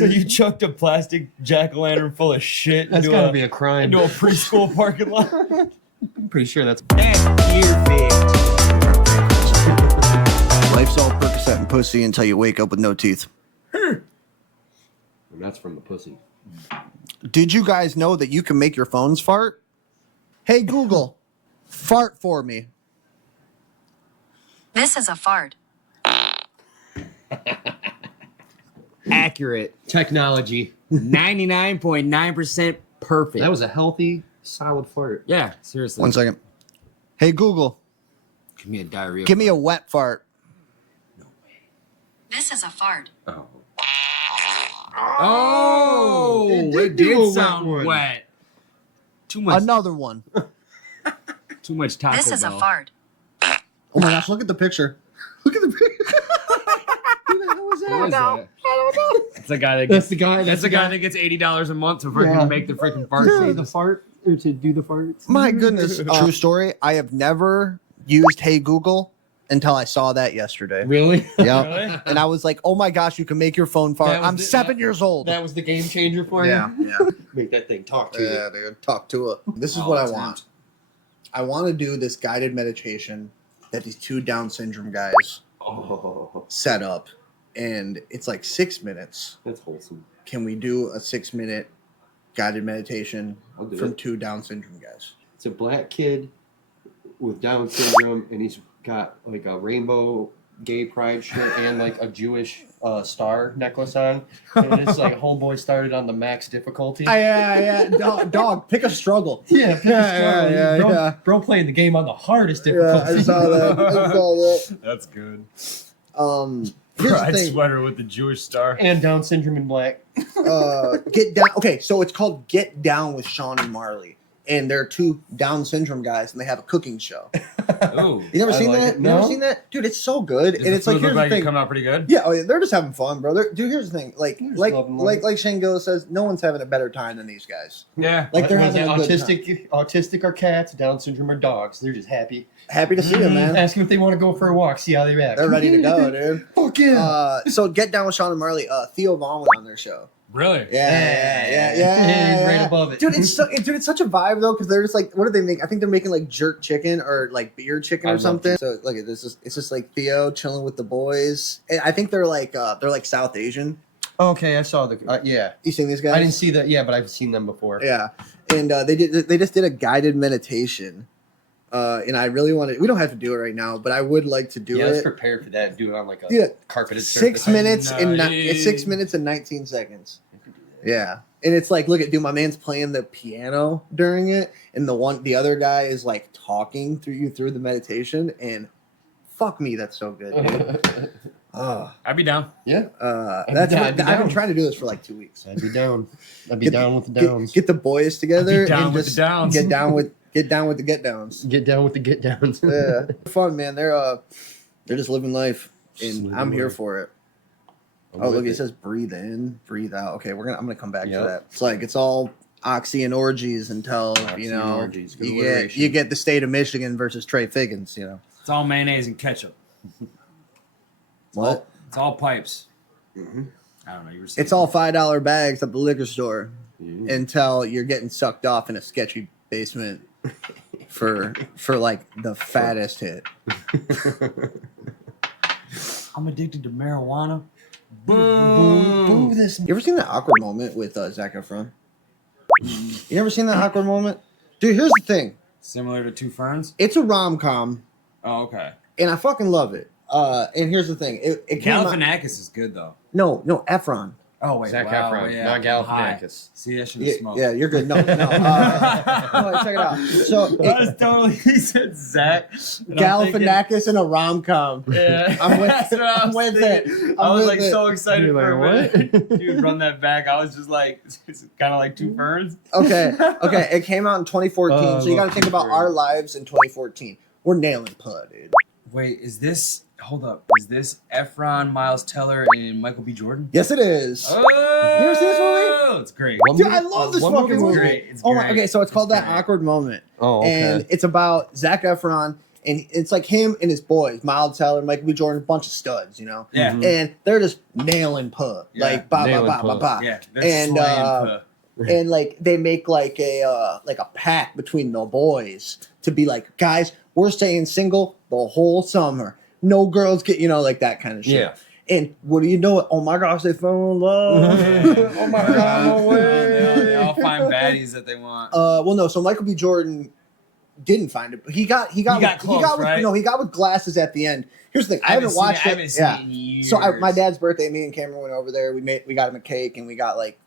dude. So you chucked a plastic jack-o'-lantern full of shit That's gotta be a crime. into a preschool parking lot? I'm pretty sure that's Perfect. Life's all Percocet and pussy until you wake up with no teeth. and that's from the pussy. Did you guys know that you can make your phones fart? Hey, Google, fart for me. This is a fart. Accurate. Technology. 99.9% perfect. That was a healthy, solid fart. Yeah, seriously. 1 second. Hey, Google, Give me a diarrhea. give me a wet fart. This is a fart. Oh. Oh, it did do a sound wet one. wet. Too much. Another one. Too much Taco This is a Bell. fart. Oh my gosh, look at the picture. Look at the picture. Who the hell was that? What is that? I don't know. That's the guy that That's gets. the guy. That's the guy that gets $80 a month to freaking Yeah. make the freaking fart. to say sound. the fart or to do the farts. My goodness. True story. I have never used Hey Google until I saw that yesterday. Really? Yeah. Really? And I was like, oh my gosh, you can make your phone fart. That was I'm 7 years old. That was the game changer for you. Yeah. Make that thing talk to you. Yeah, dude. Talk to it. This is Oh, what I it's want. I want to do this guided meditation that these two Down syndrome guys Oh, set up. And it's like 6 minutes. that's wholesome. Can we do a 6-minute guided meditation I'll do from it. two Down syndrome guys? It's a black kid with Down syndrome, and he's got like a rainbow gay pride shirt and like a Jewish star necklace on. And it's like homeboy started on the max difficulty. Yeah. Dog, pick a struggle. Yeah, Yeah, yeah. Bro playing the game on the hardest Yeah, difficulty. I saw that. That's good. Here's the Pride thing. sweater with the Jewish star. And Down syndrome in black. Get down. Okay, so it's called Get Down with Sean and Marley, and they're two Down syndrome guys, and they have a cooking show. Ooh. You never I seen like that? it. You never No. seen that, dude? It's so good, Does and the it's like food here's look the like it thing. come out pretty good? Yeah, they're just having fun, bro. Dude, here's the thing. Like love and like Shane Gillis says, no one's having a better time than these guys. Yeah. Like they're Was having it a good time. autistic are cats, Down syndrome are dogs. They're just happy. Happy to see them, man. Ask them if they want to go for a walk. See how they react. They're ready to go, dude. Fuck yeah. So Get Down with Sean and Marley. Theo Vaughn went on their show. Really? Yeah. He's right above it. Dude, it's such a vibe though, because they're just like, what do they make? I think they're making like jerk chicken or like beer chicken I or love something. So look at this. It's just like Theo chilling with the boys. And I think they're like South Asian. Okay, I saw the. Yeah, You seen these guys? I didn't see that. Yeah, but I've seen them before. Yeah, and they just did a guided meditation. And I really want to. We don't have to do it right now, but I would like to do Let's it. prepare for that. Do it on like a Yeah. carpeted 6 surface. minutes and Nice. it's 6 minutes and 19 seconds. Yeah. And it's like, look at, dude, my man's playing the piano during it, and the other guy is like talking through the meditation, and fuck me, that's so good, dude. I'd be down. Yeah, I've I'd be been down. trying to do this for like 2 weeks. I'd be down. I'd be down with the downs. Get the boys together down and with just the downs. get down with the get downs. Get down with the get downs. Yeah, fun, man. They're just living life, and Just living I'm here life. for it. I'm Oh, with look, it it. says breathe in, breathe out. Okay, I'm gonna come back to Yep. that. It's like it's all oxy and orgies until Oxy and orgies, good you alliteration. get the state of Michigan versus Trey Figgins. It's all mayonnaise and ketchup. What? It's all pipes. Mhm. I don't know. You were saying It's all $5 bags at the liquor store Mhm. until you're getting sucked off in a sketchy basement for like the fattest hit. I'm addicted to marijuana. Boo this. You ever seen that awkward moment with Zac Efron? You ever seen that awkward moment? Dude, here's the thing. Similar to Two Ferns. It's a rom-com, Oh, okay. and I fucking love it. And here's the thing. It came out, Galifianakis is good though. no, Efron. Oh wait, Zac wow, Efron, yeah. not I'm Galifianakis. high. See, I should have Yeah, smoked. yeah, you're good. No. No, check it out. So, I was totally. He said Zach. and I'm thinking- Galifianakis in a rom-com. Yeah, I'm with- That's what I I'm was with thinking. it. I I'm was with like it. so excited You're for a like, minute. Dude, run that back. I was just like, it's kind of like Two Ferns. Okay. It came out in 2014, I so you got to love think about Two our Ferns. lives in 2014. We're nailing pud, dude. Wait, is this? Hold up. Is this Efron, Miles Teller, and Michael B. Jordan? Yes, it is. Oh, You ever seen this movie? It's great. Dude, I love this One fucking movie? movie. Great. It's Oh my. great. Okay, so it's called It's That great. Awkward Moment, Oh, okay. and it's about Zac Efron, and it's like him and his boys, Miles Teller, Michael B. Jordan, a bunch of studs, you know. Yeah. And they're just nailing puh, Yeah. like ba ba Nailing ba ba puh. ba. Yeah. They're And, slaying puh. And like they make like a pact between the boys to be like, guys, we're staying single the whole summer. No girls get, you know, like that kind of shit. Yeah. And what do you know? Oh my gosh, they fell in love. Oh my God, no way. They all find baddies that they want. Well, no. So Michael B. Jordan didn't find it, but he got close, with, right? no, he got with glasses at the end. Here's the thing, I haven't watched I it. haven't seen it in years. So my dad's birthday, me and Cameron went over there. We got him a cake and we got like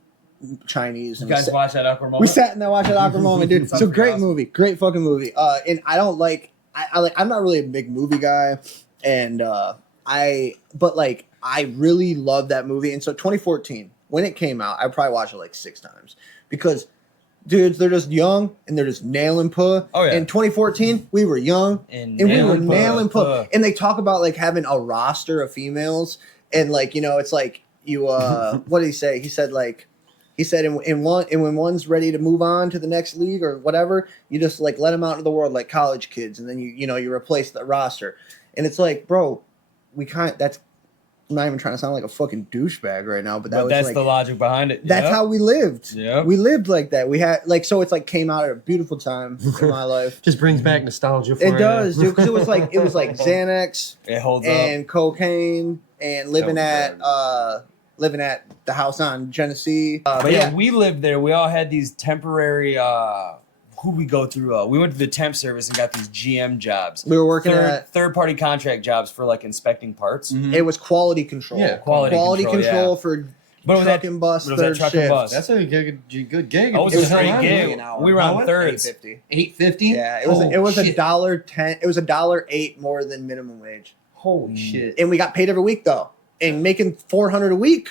Chinese. You And guys watch that awkward moment? we sat and watched that awkward moment, dude. So Something great awesome. movie, great fucking movie. And I don't like, I'm not really a big movie guy, and I really love that movie. And so 2014, when it came out, I probably watched it like 6 times because dudes, they're just young and they're just nailing puh. Oh, yeah. In 2014, we were young and we were nailing puh. And they talk about like having a roster of females and like, you know, it's like you what did he say? He said when one's ready to move on to the next league or whatever, you just like let them out into the world like college kids, and then you replace the roster. And it's like, bro, that's I'm not even trying to sound like a fucking douchebag right now, but that's that's like, the logic behind it. that's how we lived. Yep. We lived like that. We had like, so it's like came out at a beautiful time in my life. Just brings back nostalgia for It does, dude, because it was like Xanax It holds up. and cocaine and living at the house on Genesee. But yeah, we lived there. We all had these temporary. Who'd we go through? We went to the temp service and got these GM jobs. we were working at. third-party contract jobs for like inspecting parts. It was quality control. Yeah, quality control, for But it was truck that- and bus but it was that third truck and shift. bus. That's a good gig. That was It a was great $8.50 gig. an hour. We were How on much? thirds. $8.50. $8.50. Yeah, it was shit. $1.10. It was $1.08 more than minimum wage, Holy shit! and we got paid every week though, and making $400 a week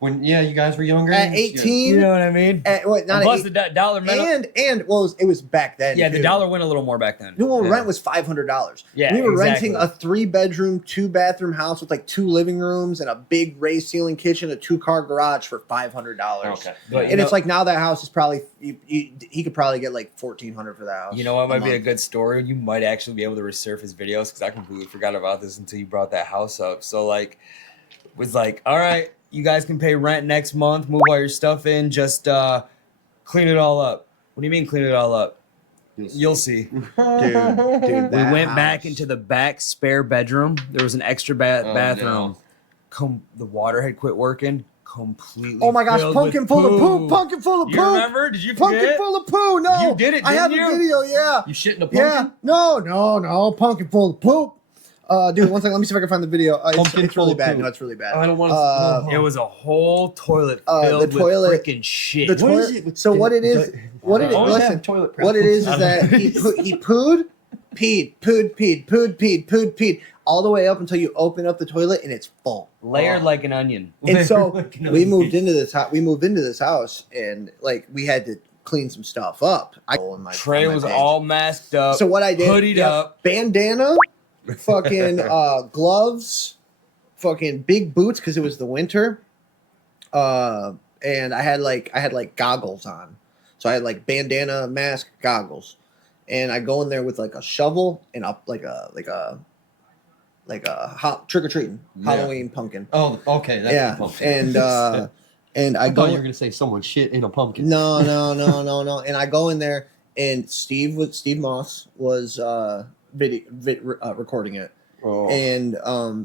When you guys were younger at 18. You know what I mean? At, what, not And plus at the dollar minimum. and well, it was back then. Yeah, the too. dollar went a little more back then. New Yeah. rent was $500. Yeah, we were exactly. renting a 3-bedroom, 2-bathroom house with like 2 living rooms and a big raised ceiling kitchen, a 2-car garage for $500. Okay. But And it's like now that house is probably he could probably get like $1,400 for that house. You know what might be a month. good story? You might actually be able to resurface videos because I completely forgot about this until you brought that house up. So like, it was like, all right, you guys can pay rent next month, move all your stuff in, just clean it all up. What do you mean clean it all up? You'll see. dude. We that went back house. into the back spare bedroom. There was an extra bathroom. The water had quit working. Completely. Oh my gosh, filled pumpkin with full of poo. poop, pumpkin full of You poop. remember? Did you Pumpkin forget? full of poo. No, You did it, I have didn't a you? video. Yeah, You shit in a pumpkin? yeah. No. Pumpkin full of poop. Dude, one second. Let me see if I can find the video. Pumpkin It's full really of bad. poop. No, it's really bad. I don't want It was a whole toilet the filled toilet- with freaking shit. The What is toilet. it with So what it is? the- What it is? Always Listen. have toilet What it is problems. that he peed all the way up until you open up the toilet and it's full. Layered like an onion. And so Like, no, we moved into this house. We moved into this house and like we had to clean some stuff up. Trey was all masked up. So what I did? hoodied up. bandana, fucking gloves, fucking big boots because it was the winter. And I had like goggles on, so I had like bandana, mask, goggles, and I go in there with like a shovel and like a hot trick or treating Halloween pumpkin. Oh, okay. That's Yeah, the pumpkin. and I I go. thought you were gonna say someone shit in a pumpkin. No. And I go in there, and Steve Moss was recording it, Oh. and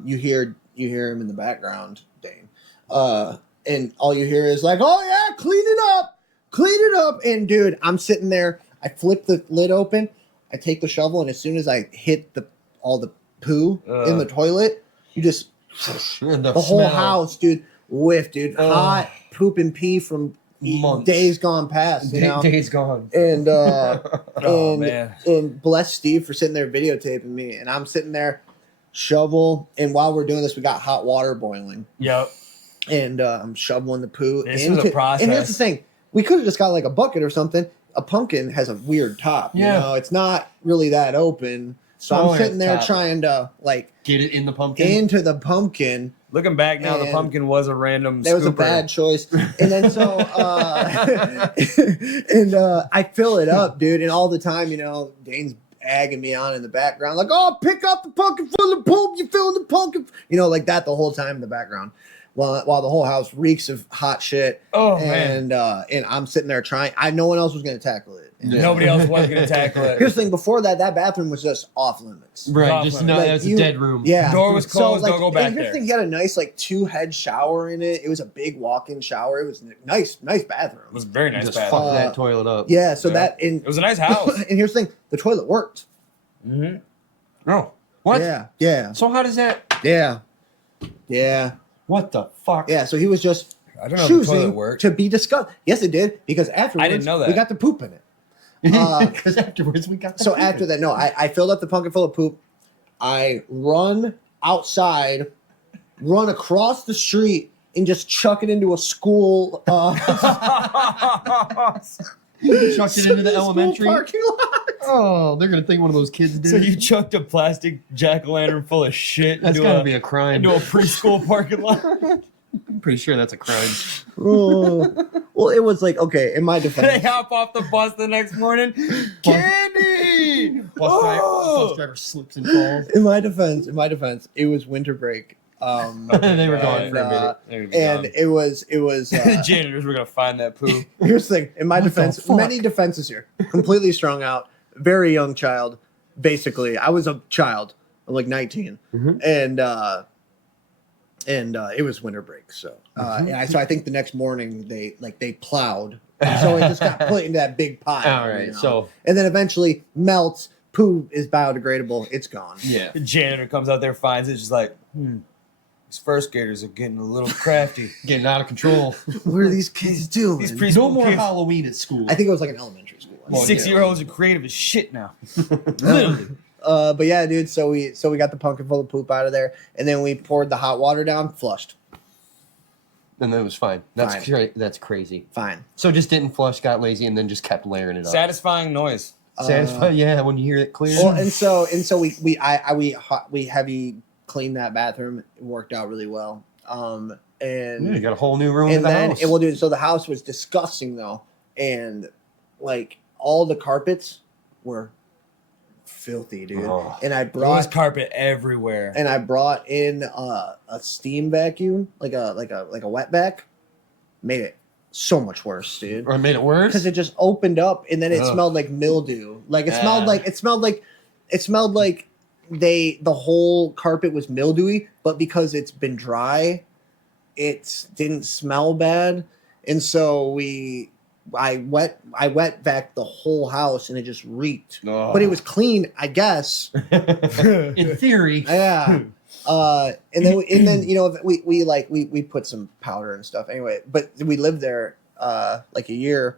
you hear him in the background, Dane, and all you hear is like, "Oh yeah, clean it up," and dude, I'm sitting there, I flip the lid open, I take the shovel, and as soon as I hit all the poo in the toilet, you just the the whole smell. house, dude, whiff, dude, hot poop and pee from Months. days gone past, you know. Days gone. And Oh, and, man. and bless Steve for sitting there videotaping me, and I'm sitting there, shovel, and while we're doing this, we got hot water boiling, Yep. and I'm shoveling the poo This into. was a process. And here's the thing: we could have just got like a bucket or something. A pumpkin has a weird top, you Yeah. know. It's not really that open, so Oh, I'm sitting it's there top. trying to like Get it in the pumpkin. into the pumpkin. Looking back now, the And pumpkin was a random That was a scooper. bad choice. And then so I fill it up, dude, and all the time, you know, Dane's egging me on in the background, like, "Oh, pick up the pumpkin full of poop. You filling the pumpkin," like that the whole time in the background, while the whole house reeks of hot shit. Oh and I'm sitting there trying. No one else was gonna tackle it. Nobody else was gonna tackle it. Here's the thing: before that bathroom was just off limits. Right, just no, that's a dead room. Yeah, Door was closed. Don't go back and here's there. the thing: he had a nice 2-head shower in it. It was a big walk-in shower. It was nice bathroom. It was a very nice Just bathroom. fuck that toilet up. Yeah, so Yeah. it was a nice house. And here's the thing: the toilet worked. Mm-hmm. Oh, what? Yeah. So how does that? Yeah. What the fuck? Yeah. So he was just I don't know if the toilet choosing worked. to be disgusted. Yes, it did, because afterwards I didn't know that. we got the poop in it. Because afterwards we got. So after that, no, I filled up the pumpkin full of poop. I run outside, run across the street, and just chuck it into a school. chucked it into the school elementary. parking lot. Oh, they're gonna think one of those kids did. So it. you chucked a plastic jack-o'-lantern full of shit That's into gotta be a crime. into a preschool parking lot. I'm pretty sure that's a crime. Oh. Well, it was like, okay, in my They defense. hop off the bus the next morning. Candy! Bus driver slips and falls. In my defense, it was winter break. They were gone and, for a minute. There you and go. it was The janitors were gonna find that poo. here's the thing. In my What the defense, fuck? many defenses here. Completely strung out, very young child. Basically, I was a child, like 19, Mhm. and it was winter break. So, so I think the next morning they plowed, and so it just got put into that big pile. All right, you know? so and then eventually melts. Poo is biodegradable. It's gone. yeah. The janitor comes out there, finds it, just like, these first graders are getting a little crafty. Getting out of control. What are these kids doing? These preschool No more kids, Halloween at school. I think it was like an elementary school. Well, 6-year-olds are creative as shit now. Literally. But yeah, dude. So we got the pumpkin full of poop out of there, and then we poured the hot water down, flushed. And that was fine. That's Fine. that's crazy. Fine. So just didn't flush, got lazy, and then just kept layering it up. Satisfying noise. Satisfied, yeah, when you hear it clear. Well, and so we heavy cleaned that bathroom. It worked out really well. Yeah, And you got a whole new room in and the then house. it will do. So the house was disgusting though, and like all the carpets were filthy, dude. Oh. And I There was brought carpet everywhere. in a steam vacuum, like a wetback. Made it so much worse, dude. Or it made it worse. Because it just opened up and then it Ugh. smelled like mildew. Like it smelled Ah. like the whole carpet was mildewy, but because it's been dry, it didn't smell bad. And so I wet back the whole house and it just reeked. Oh. But it was clean, I guess. in theory. Yeah. And then we put some powder and stuff anyway, but we lived there like a year,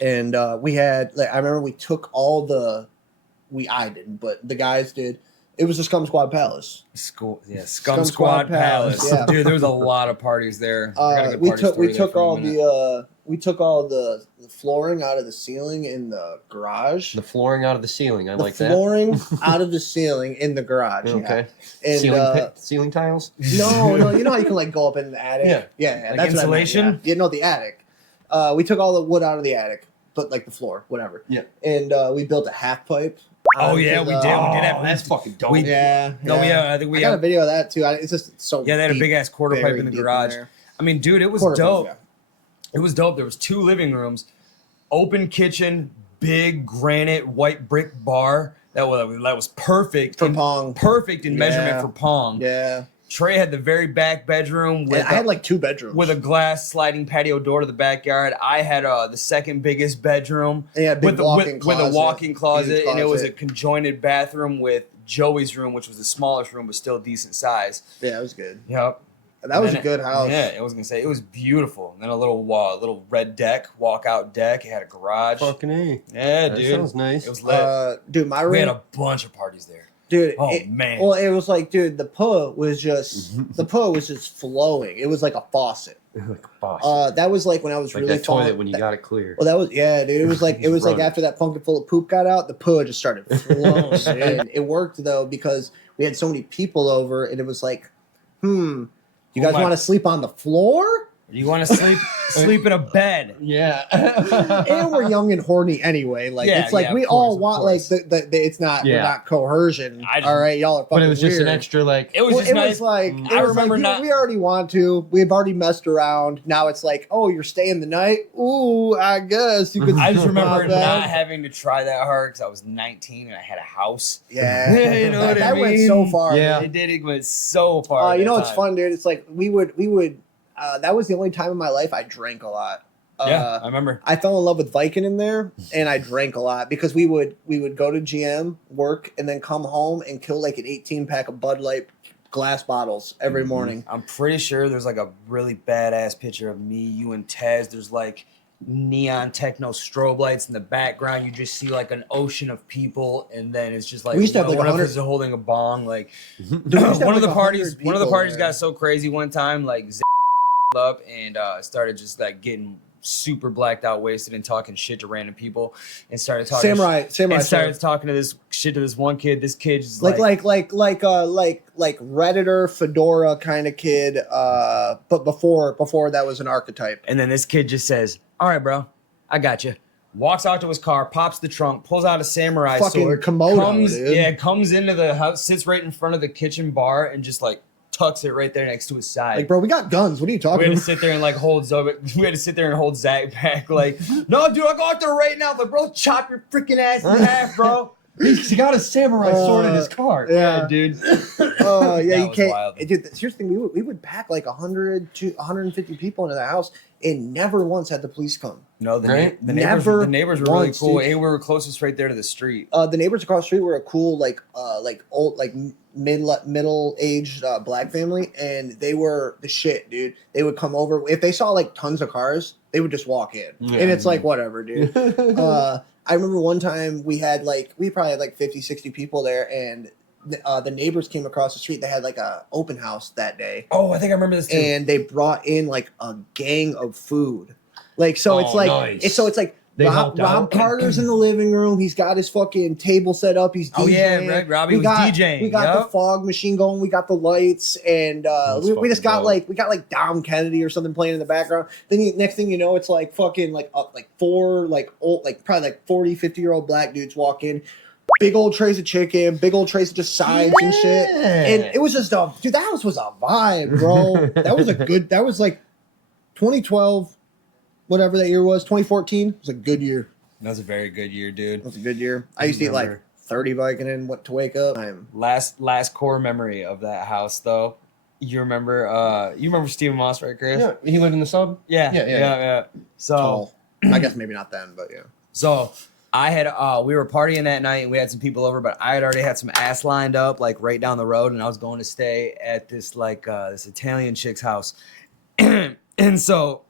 and we had I remember we took I didn't, but the guys did. It was the Scum Squad Palace. Scum Scum Squad Squad Palace. Palace, yeah. Dude, there was a lot of parties there. I got a good We party took story there for a minute. we took all the flooring out of the ceiling in the garage. The flooring out of the ceiling. I The like that. flooring out of the ceiling in the garage. yeah. Okay. And Ceiling tiles? no, you know how you can go up in the attic? Yeah, Like that's insulation? what I meant, yeah. The attic. We took all the wood out of the attic, but the floor, whatever. Yeah. And we built a half pipe. Oh, onto yeah, we did. Oh, We did have that's fucking dope. We- Yeah. No, yeah, I think I we got a have. video of that too. It's just so. Yeah, they had a deep, big ass quarter pipe buried in the deep garage. there. I mean, dude, it was Quarter pipe, dope. yeah. It was dope. There was 2 living rooms, open kitchen, big granite white brick bar. That was perfect For in- Pong. Perfect in measurement Yeah. for Pong. Yeah. Trey had the very back bedroom with And I had 2 bedrooms. with a glass sliding patio door to the backyard. I had the second biggest bedroom And yeah, big with walk-in with a walk-in huge closet, and it was a closet. conjoined bathroom with Joey's room, which was the smallest room but still decent size. Yeah, it was good. Yep. That was And a good house. Yeah, I was gonna say it was beautiful. And then a little red deck, walkout deck. It had a garage. Fucking A. Yeah, That dude. sounds nice. It was lit. Dude, my We room. had a bunch of parties there. Dude, Oh, man. Well, it was dude, the poo was just flowing. It was like a faucet. Like a boss. That was when I was like really that toilet falling. when you got it clear. Well, that was dude. It was Just run it. after that pumpkin full of poop got out, the poo just started flowing. And it worked though because we had so many people over, and it was you guys my- want to sleep on the floor? You want to sleep in a bed. Yeah. And we're young and horny anyway. Like Yeah, it's like yeah, we of all course, want of like course. it's not we're Yeah. not coercion. I just- All right, y'all are fucking But it was just weird. an extra like. It was Well, just it nice. was like I it was remember like, not. we already want to. We've already messed around. Now it's like, oh, you're staying the night. Ooh, I guess you could. I just remember Not bad. not having to try that hard because I was 19 and I had a house. Yeah, You know what I that went so mean? far. Yeah. man. It went so far. You that know what's time. fun, dude? It's like we would. That was the only time in my life I drank a lot. Yeah, I remember. I fell in love with Viking in there, and I drank a lot because we would go to GM, work, and then come home and kill like an 18-pack of Bud Light glass bottles every morning. I'm pretty sure there's like a really badass picture of me, you, and Taz. There's like neon techno strobe lights in the background. You just see like an ocean of people, and then it's just like We used to have, like, one of 100 us is holding a bong. Like Dude, we used to have, one of like, the parties, 100 one of the people parties there. got so crazy one time, like up and started just like getting super blacked out, wasted, and talking shit to random people, and started talking. Samurai. And started Sword. talking to this shit to this one kid. This kid just like Redditor Fedora kind of kid. But before that was an archetype. And then this kid just says, "All right, bro, I got you." Walks out to his car, pops the trunk, pulls out a samurai Fucking sword, Komodo, dude. comes into the house, sits right in front of the kitchen bar, and just like tucks it right there next to his side. Like, bro, we got guns. What are you we talking had to about? sit there and like hold we had to sit there and hold Zach back. Like, no, dude, I'll go out there right now. But bro, chop your freaking ass in half, bro. He got a samurai sword in his car. Yeah. dude. Oh yeah, That you was can't. wild. Dude, here's the thing: we would pack like 100 to 150 people into the house, and never once had the police come. No, the Right? neighbors, Never the neighbors were really once, cool. dude. And we were closest right there to the street. The neighbors across the street were a cool, like old, like middle aged black family, and they were the shit, dude. They would come over if they saw like tons of cars, they would just walk in, Yeah. and it's like whatever, dude. I remember one time we probably had like 50, 60 people there, and the neighbors came across the street. They had like a open house that day, Oh, I think I remember this too. and they brought in like a gang of food. Like so, it's Oh, like nice. it's like They Rob helped out. Carter's in the living room. He's got his fucking table set up. He's DJing. Oh, yeah, right. Robbie was DJing, We got the yup. fog machine going. We got the lights, and That's we just fucking got dope. we got Dom Kennedy or something playing in the background. Then next thing you know, it's like fucking four old probably 40, 50-year-old black dudes walk in. Big old trays of chicken, big old trays of just sides and shit. And it was just dude, that house was a vibe, bro. That was like 2012, whatever that year was, 2014. It was a good year. That was a very good year, dude. It was a good year. I used to eat like Remember. 30 Viking and what to wake up. Last core memory of that house, though. You remember Stephen Moss, right, Chris? Yeah, he lived in the sub. Yeah. Yeah. So Tall. I guess maybe not then, but yeah. So I had we were partying that night and we had some people over, but I had already had some ass lined up like right down the road, and I was going to stay at this this Italian chick's house. And so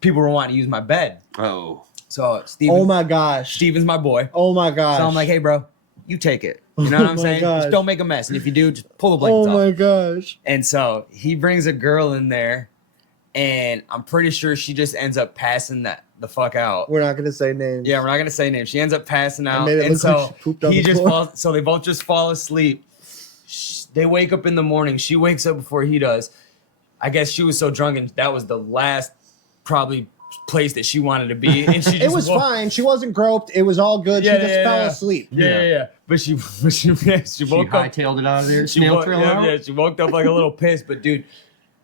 people were wanting to use my bed. Oh. So Steven, Oh my gosh. Steven's my boy. Oh my gosh. So I'm like, hey bro, you take it. You know what Oh I'm my saying? gosh. Just don't make a mess. And if you do, just pull the Oh blankets my off. gosh. And so he brings a girl in there, and I'm pretty sure she just ends up passing the fuck out. We're not gonna say names. Yeah, we're not gonna say names. She ends up passing I out, made it and look like so she pooped on he the just floor. falls. So they both just fall asleep. They wake up in the morning. She wakes up before he does. I guess she was so drunk, and that was the last probably place that she wanted to be. And she just It was woke- fine. She wasn't groped. It was all good. Yeah, she just yeah, fell yeah. asleep. Yeah. But she She woke up. hightailed it out of there. She Snail woke, trail yeah, out. yeah, she woke up like a little pissed. But dude,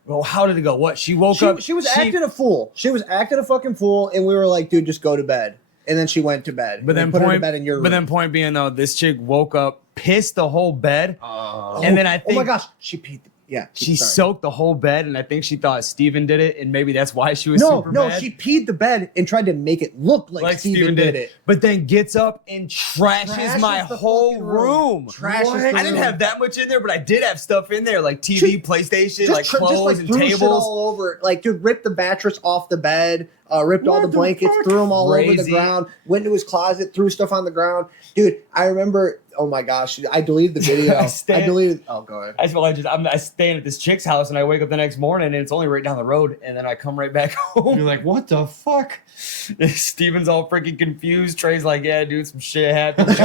well, how did it go? What? She woke up. She was acting a fool. She was acting a fucking fool, and we were like, dude, just go to bed. And then she went to bed. But then we put her to point. bed in your room. But then point being though, this chick woke up, pissed the whole bed. Oh. And then I oh my think- gosh, she peed. Yeah, She sorry. soaked the whole bed, and I think she thought Steven did it, and maybe that's why she was No, super no, mad. she peed the bed and tried to make it look like Steven did it. But then gets up and trashes Trashes my the whole fucking room. Trashes What? the I didn't room. have that much in there, but I did have stuff in there, like TV, She- PlayStation, like clothes and threw shit tables. all over. Like, dude, ripped the mattress off the bed, ripped all What the the blankets, fuck? threw them all over the Crazy. ground, went to his closet, threw stuff on the ground. Dude, I remember oh my gosh, I deleted the video. I deleted. Oh, go ahead. I feel like I'm staying at this chick's house and I wake up the next morning and it's only right down the road and then I come right back home. You're like, what the fuck? Steven's all freaking confused. Trey's like, yeah, dude, some shit happened.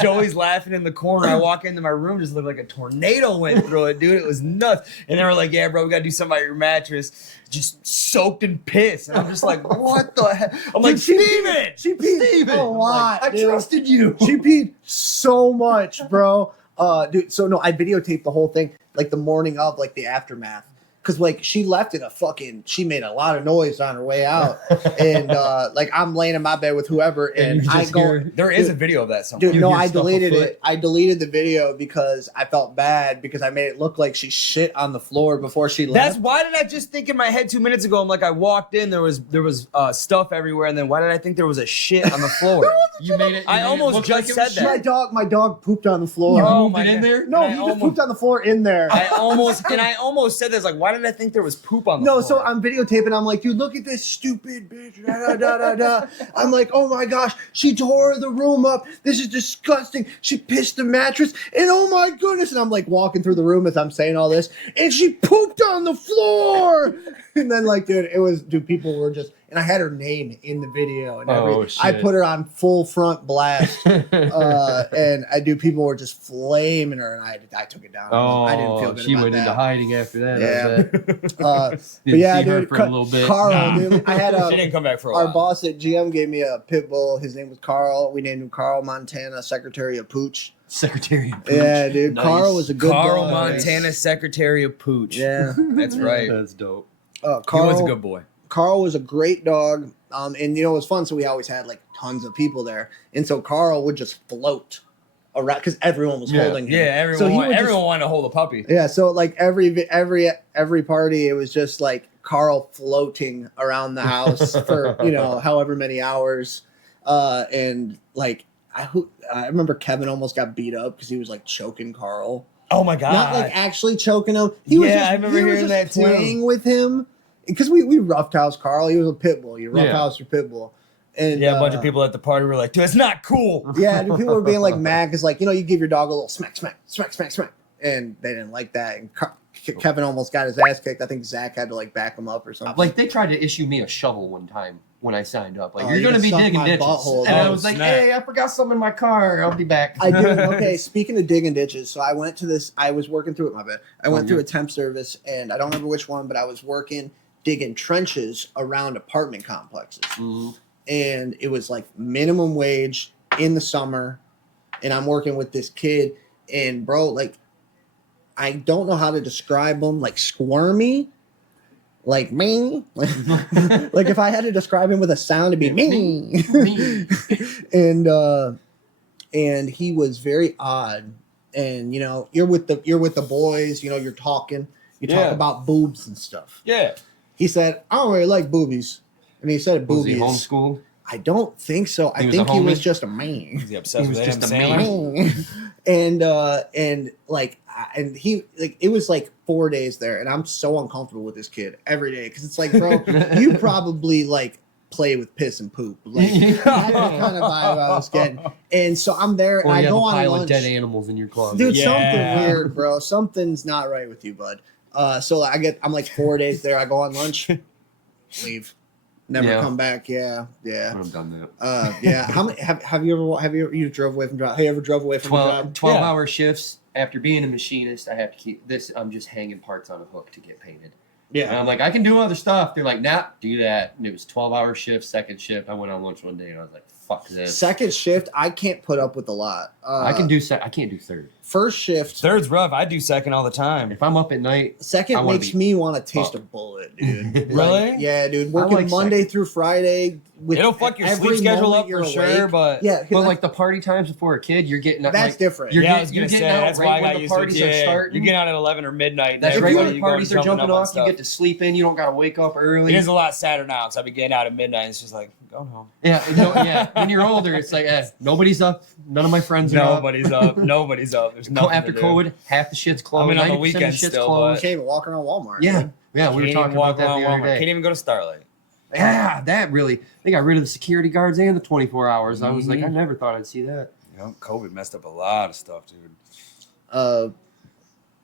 Joey's laughing in the corner. I walk into my room, just looked like a tornado went through it, dude. It was nuts. And they were like, yeah, bro, we gotta do something about your mattress. Just soaked in piss. And I'm just like, what the heck? I'm like, Steven! She peed a lot. I trusted you. She peed so much, bro. Dude, so no, I videotaped the whole thing, like the morning of, like the aftermath. Cause like she left in she made a lot of noise on her way out. And like I'm laying in my bed with whoever and I go, there is a video of that somewhere. dude, no, I deleted it. I deleted the video because I felt bad because I made it look like she shit on the floor before she left. That's why did I just think in my head 2 minutes ago? I'm like, I walked in, there was stuff everywhere, and then why did I think there was a shit on the floor? You made it. I almost just said that. My dog pooped on the floor. You Oh moved it in there? No, he just pooped on the floor in there. I almost said this. Like, why did I think there was poop on the floor? No, so I'm videotaping. I'm like, dude, look at this stupid bitch. Da, da, da, da, da. I'm like, oh my gosh, she tore the room up. This is disgusting. She pissed the mattress, and oh my goodness. And I'm like walking through the room as I'm saying all this, and she pooped on the floor. And then like, dude, people were just, and I had her name in the video and everything. Shit. I put her on full front blast, and people were just flaming her, and I took it down. I didn't feel good she about went that. into hiding after that. Yeah. Didn't But yeah, see her dude, for a little bit. Carl, dude, I had she didn't come back for a while. our boss at GM gave me a pit bull. His name was Carl. We named him Carl Montana, Secretary of Pooch. Secretary of Pooch. Yeah, dude. Nice. Carl was a good Carl dog. Montana, Secretary of Pooch. Yeah. That's right. That's dope. Carl He was a good boy. Carl was a great dog. And it was fun. So we always had like tons of people there. And so Carl would just float around because everyone was holding him. Yeah, So he would everyone wanted to hold a puppy. Yeah, so like every party, it was just like Carl floating around the house for however many hours, and like I remember Kevin almost got beat up because he was like choking Carl. Oh my god! Not like actually choking him. He was just, I remember hearing that too. Playing with him because we roughhouse Carl. He was a pit bull. You roughhouse your pit bull. And a bunch of people at the party were like, dude, it's not cool. Yeah, dude, people were being like mad because like you give your dog a little smack, smack, smack, smack, smack, and they didn't like that. And Kevin almost got his ass kicked. I think Zach had to like back him up or something. Like they tried to issue me a shovel one time when I signed up. Like, Oh, you're you going to be sucked digging my ditches. butthole. And I Oh, was like, snap. hey, I forgot something in my car. I'll be back. I did. Okay, speaking of digging ditches, so I went to this. I was working through it. My bad. I went through a temp service, and I don't remember which one, but I was digging trenches around apartment complexes. Mhm. And it was like minimum wage in the summer, and I'm working with this kid, and bro, like I don't know how to describe him, like squirmy, like me, like if I had to describe him with a sound, it'd be me. And he was very odd, and you're with the boys, you're talking, you talk about boobs and stuff. Yeah. He said, I don't really like boobies. And he said Was he boobies. homeschooled? I don't think so. I He was think a he homie? was just a man. Is he obsessed He was with just Adam a Sandler? And he like it was like 4 days there, and I'm so uncomfortable with this kid every day because it's like, bro, you probably like play with piss and poop. Like that's the kind of vibe I was getting. And so I'm there, and Or I you have go a on pile lunch. of dead animals in your closet. Dude, Yeah. something weird, bro. Something's not right with you, bud. So I'm like 4 days there. I go on lunch, leave, never Yeah. come back. Yeah. I've done that. Yeah. How many have you drove away from job? Have you ever drove away from a job? 12-hour shifts. After being a machinist, I have to keep this. I'm just hanging parts on a hook to get painted. And I'm like, I can do other stuff. They're like, nah, do that. And it was 12-hour shift, second shift. I went on lunch one day and I was like, fuck this. Second shift, I can't put up with a lot. I can't do third. First shift. Third's rough. I do second all the time. If I'm up at night, I Second wanna makes be me want to taste a fucked. bullet, dude. Really? Like, yeah, dude. Working like Monday second. through Friday. With It'll fuck your every sleep schedule moment up you're for sure, awake. but Yeah, but like the party times before a kid, you're getting that's like, different. You're I was you're gonna say getting out that's right why I when got the used to parties it. are Yeah, starting. you get out at 11 or midnight. That's and right when everybody the going parties are jumping jumping up on off. You stuff. get to sleep in. You don't got to wake up early. It is a lot sadder now because I've been getting out at midnight. It's just like going home. Yeah. When you're older, it's like nobody's up. None of my friends are up. Nobody's up. Nobody's up. There's nothing After to do. COVID, half the shit's closed. I mean, on the 90% of weekends shit's still, closed. You can't even walk around Walmart. Yeah, dude. yeah. We were Can't talking even walk about that around the other Walmart. day. Can't even go to Starlight. Yeah, that really. They got rid of the security guards and the 24 hours. I was like, I never thought I'd see that. COVID messed up a lot of stuff, dude.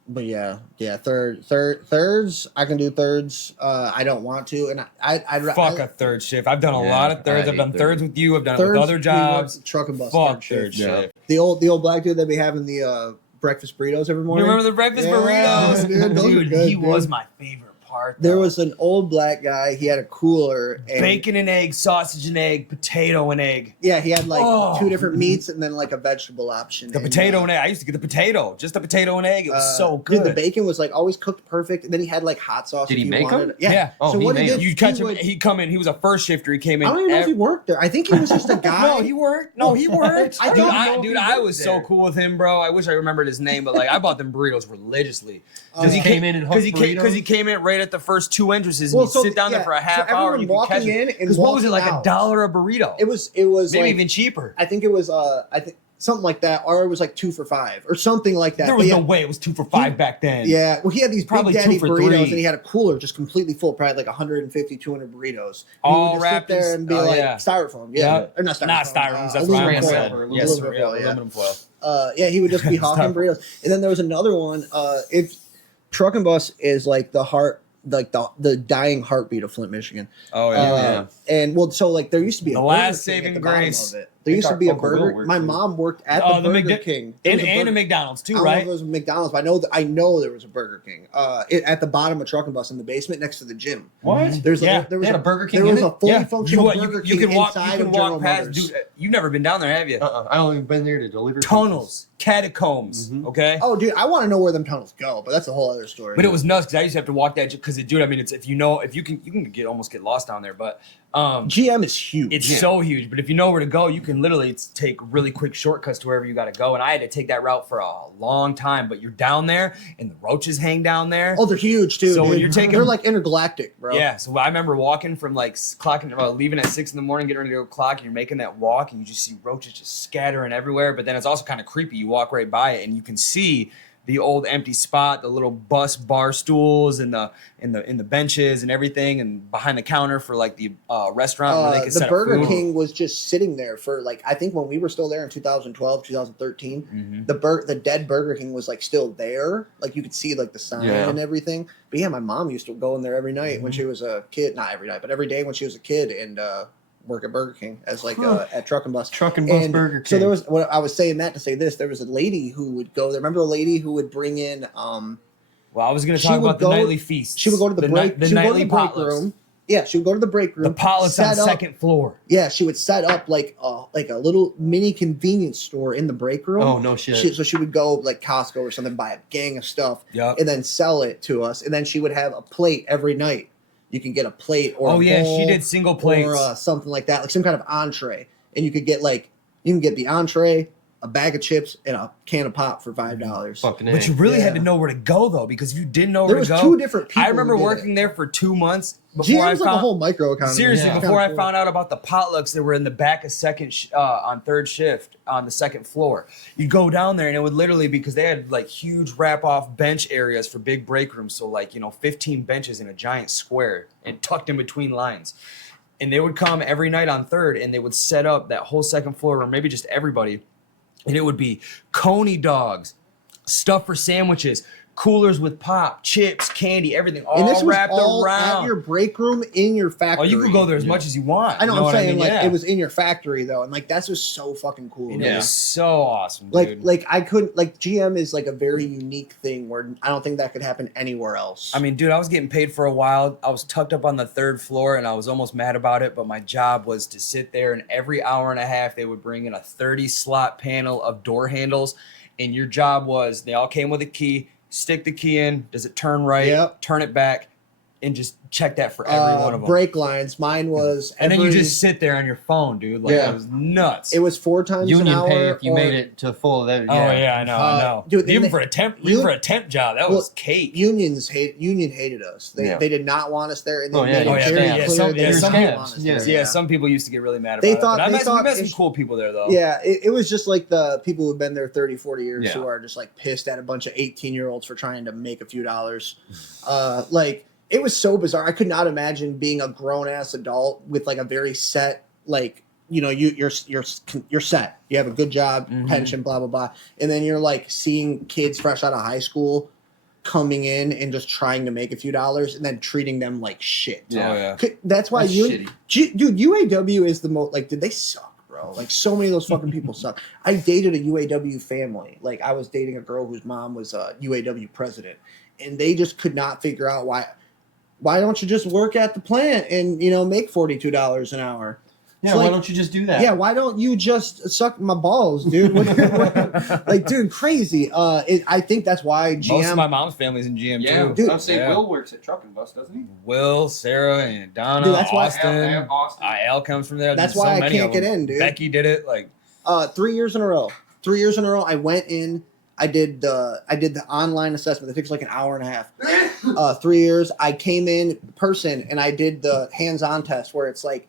But yeah, thirds. I can do thirds. I don't want to, and I'd Fuck a third shift. I've done a Yeah, lot of thirds. I I've done hate thirds with you. I've done it with other jobs. Truck and bus. Fuck third third shift. shift. The old black dude that be having the breakfast burritos every You morning. remember the breakfast Yeah, burritos? dude, those were good, he dude. was my favorite part. There though. was an old black guy. He had a cooler. And bacon and egg, sausage and egg, potato and egg. Yeah, he had like Oh. 2 different meats and then like a vegetable option. The potato and egg. I used to get the potato, just the potato and egg. It was so good. Dude, the bacon was like always cooked perfect. And then he had like hot sauce. Did if he you make wanted 'em? it. Yeah. Yeah. Oh, so he what he made did? 'em. You catch him. would- He'd come in. He was a first shifter. He came in. I don't even know if he worked there. I think he was just a guy. No, he worked. No, he worked. I don't know if dude, he I worked was there. so cool with him, bro. I wish I remembered his name, but like I bought them burritos religiously Because he came in and hooked because he burritos? came in right at the first 2 entrances. And Well, you'd so, sit down there yeah, for a half so hour. And everyone you could catch walking him. in and Because what was it walking like out. $1 a burrito? It was maybe like, even cheaper. I think it was I think something like that, or it was like 2 for $5 or something like that. There But was yeah, no way it was 2 for $5 back then. Yeah, well, he had these Probably big daddy 2 for burritos, $3. and he had a cooler just completely full, probably like 150, 200 burritos. All he would just wrapped sit in there and be oh, like yeah. styrofoam, yeah, Yep. or not styrofoam, Not styrofoams. That's what I aluminum said. foil. Yes, Aluminum foil, yeah. aluminum foil. Yeah, he would just be hawking burritos. And then there was another one. If Truck and Bus is like the heart, like the dying heartbeat of Flint, Michigan. Oh yeah. And well, so like there used to be a The Burger last King saving at the bottom grace. of it. There used to be a Uncle Will burger. worked My too. mom worked at Oh, the the Burger McD- King. There And was a a Burger- McDonald's I too, don't know if right? it was McDonald's, but I know there was a Burger King at the bottom of Truck and Bus in the basement next to the gym. What? There's Yeah, there was they had a Burger King There was in a it? fully Yeah. functional You Burger King can walk. inside You of can General walk past. Motors. Dude, you've never been down there, have you? I only been there to deliver Tunnels, catacombs. Mhm. Okay. Oh, dude, I want to know where them tunnels go, but that's a whole other story. But it was nuts because I used to have to walk that because, dude. I mean, it's if you can get almost get lost down there, but GM is huge. it's so huge. But if you know where to go, you can literally take really quick shortcuts to wherever you got to go. And I had to take that route for a long time. But you're down there, and the roaches hang down there. Oh, they're huge too. So when dude. you're taking- they're like intergalactic, bro. Yeah, so I remember walking from like leaving at 6 a.m, getting ready to go clock, and you're making that walk, and you just see roaches just scattering everywhere. But then it's also kind of creepy. You walk right by it, and you can see the old empty spot, the little bus bar stools, and the benches and everything, and behind the counter for like the restaurant where they could the set Burger up food. King was just sitting there for like I think when we were still there in 2012, 2013. Mhm. The dead Burger King was like still there, like you could see like the sign Yeah. and everything. But yeah, my mom used to go in there every night when she was a kid. Not every night, but every day when she was a kid, and work at Burger King as like at Truck and Bus. Truck and Bus And Burger King. So there was. What I was saying that to say this, there was a lady who would go there. Remember the lady who would bring in. Well, I was going to She talk would about the go- nightly feasts. She would go to the break. The she would go to nightly the break potlucks. room. Yeah, she would go to the break room. The potlucks on set the up- second floor. Yeah, she would set up like a little mini convenience store in the break room. Oh no shit. So she would go like Costco or something, buy a gang of stuff, Yep. and then sell it to us. And then she would have a plate every night. You can get a plate or Oh a yeah, bowl she did single plates. or something like that, like some kind of entree. And you could get the entree, a bag of chips, and a can of pop for $5. Fucking But you really had to Yeah. know where to go though, because if you didn't know There where was to go, two different people. I remember who did working it. there for 2 months before I GM's like a found. whole micro economy. Seriously, Yeah. before I Kinda found out about the potlucks that were in the back of on third shift on the second floor, you'd go down there and it would literally because they had like huge wrap off bench areas for big break rooms, so like 15 benches in a giant square and tucked in between lines. And they would come every night on third and they would set up that whole second floor or maybe just everybody. And it would be coney dogs, stuff for sandwiches, coolers with pop, chips, candy, everything, all And this was wrapped all around. at your break room in your factory. Oh, you could go there as much as you want. I know, You I'm what saying mean? like Yeah. it was in your factory though, and like that's just so fucking cool. It man. is so awesome, dude. Like I couldn't like GM is like a very unique thing where I don't think that could happen anywhere else. I mean, dude, I was getting paid for a while. I was tucked up on the third floor and I was almost mad about it, but my job was to sit there and every hour and a half they would bring in a 30 slot panel of door handles. And your job was they all came with a key, stick the key in, does it turn right, Yep. turn it back, and just check that for every one of them. Brake lines. Mine was And then you every- just sit there on your phone, dude. Like Yeah. it was nuts. it was 4 times an Union hour. pay if you or- made it to full. That, Oh yeah, I know, I know. dude, even they- for a temp, job, that Well, was cake. Union hated us. Yeah. They did not want us there, and they Oh, yeah, made yeah, it yeah, very yeah. clear Some- they yeah, did some not people- want us yeah. there. Yeah, some people used to get really mad about They it. thought- But I they met, we thought met some if- cool people there though. Yeah, it was just like the people who've been there 30, 40 years Yeah. who are just like pissed at a bunch of 18-year-olds for trying to make a few dollars. It was so bizarre. I could not imagine being a grown ass adult with like a very set like you're set. You have a good job, pension, blah blah blah, and then you're like seeing kids fresh out of high school coming in and just trying to make a few dollars and then treating them like shit. Yeah. That's why That's dude, UAW is the most like, dude, they suck, bro. Like so many of those fucking people suck. I dated a UAW family. Like I was dating a girl whose mom was a UAW president, and they just could not figure out why don't you just work at the plant and make $42 an hour. Yeah, why don't you just do that? Yeah, why don't you just suck my balls, dude? Like, dude, crazy. I think that's why GM. Most of my mom's family's in GM too. Dude, I'll say Will works at Truck and Bus, doesn't he? Will, Sarah, and Donna, Dude, that's why- Austin. Austin. Al comes from there. That's There's why so I many can't of them. get in, dude. Becky did it. Like 3 years in a row. 3 years in a row, I went in. I did the online assessment. It takes like an hour and a half. 3 years. I came in person and I did the hands-on test where it's like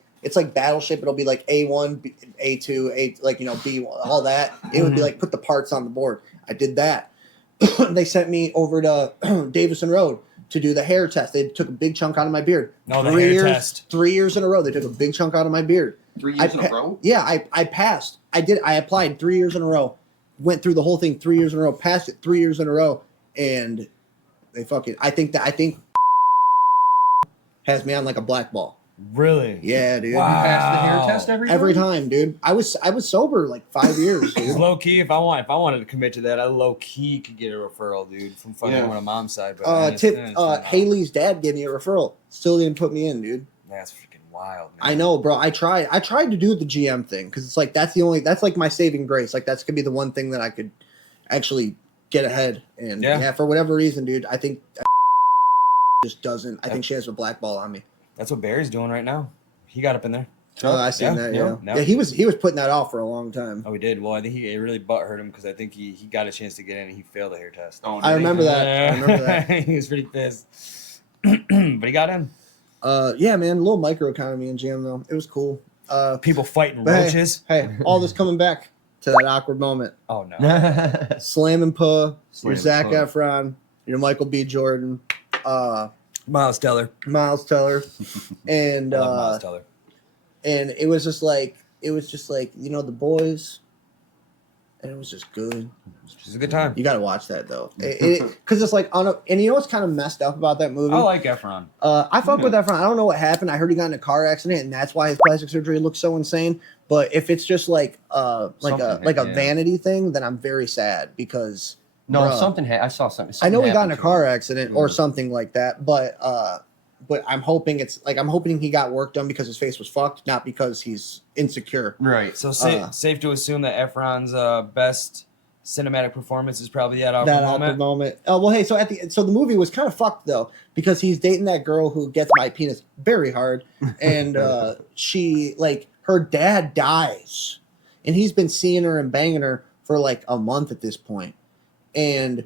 Battleship. It'll be like A1, A2, B1, all that. It would be like put the parts on the board. I did that. They sent me over to Davison Road to do the hair test. They took a big chunk out of my beard. No, the hair test. 3 years in a row, they took a big chunk out of my beard. 3 years in a row? Yeah, I passed. I applied 3 years in a row. Went through the whole thing 3 years in a row. Passed it 3 years in a row, and they I think has me on like a black ball. really? Yeah, dude. Wow. You pass the hair test every Time, dude. I was sober like 5 years, dude. Low key, if I wanted to commit to that, I low key could get a referral, dude, from fucking one of mom's side. But Haley's dad gave me a referral. Still didn't put me in, dude. that's freaking wild, man. I know, bro. I tried to do the GM thing because it's like that's like my saving grace. Like that's gonna be the one thing that I could actually get ahead. And yeah for whatever reason, dude, I think just doesn't. I think she has a black ball on me. That's what Barry's doing right now. He got up in there. Oh, I seen that. Yeah. No. Yeah, he was putting that off for a long time. Oh, he did. Well, I think it really butthurt him because I think he got a chance to get in and he failed the hair test. Oh, I remember that. He was pretty pissed, but he got in. Yeah, man, a little micro economy in GM though. It was cool. People fighting But roaches. Hey, all this coming back to that awkward moment. Oh no. Slam and Puh, your Slam Zac and Puh. Efron, your Michael B. Jordan, Miles Teller. Miles Teller, and I love Miles Teller. and it was just like the boys, and it was just good. It's a good time. You got to watch that though, because it's like and you know what's kind of messed up about that movie? I like Efron. I fuck with Efron. I don't know what happened. I heard he got in a car accident, and that's why his plastic surgery looks so insane. But if it's just like a vanity thing, then I'm very sad because I saw something. I know he got in a happened to car him. accident or something like that. But I'm hoping I'm hoping he got work done because his face was fucked, not because he's insecure. Right. So safe to assume that Efron's best cinematic performance is probably that awkward moment. Oh well, hey. So the movie was kind of fucked though because he's dating that girl who gets my penis very hard, and she her dad dies, and he's been seeing her and banging her for like a month at this point, and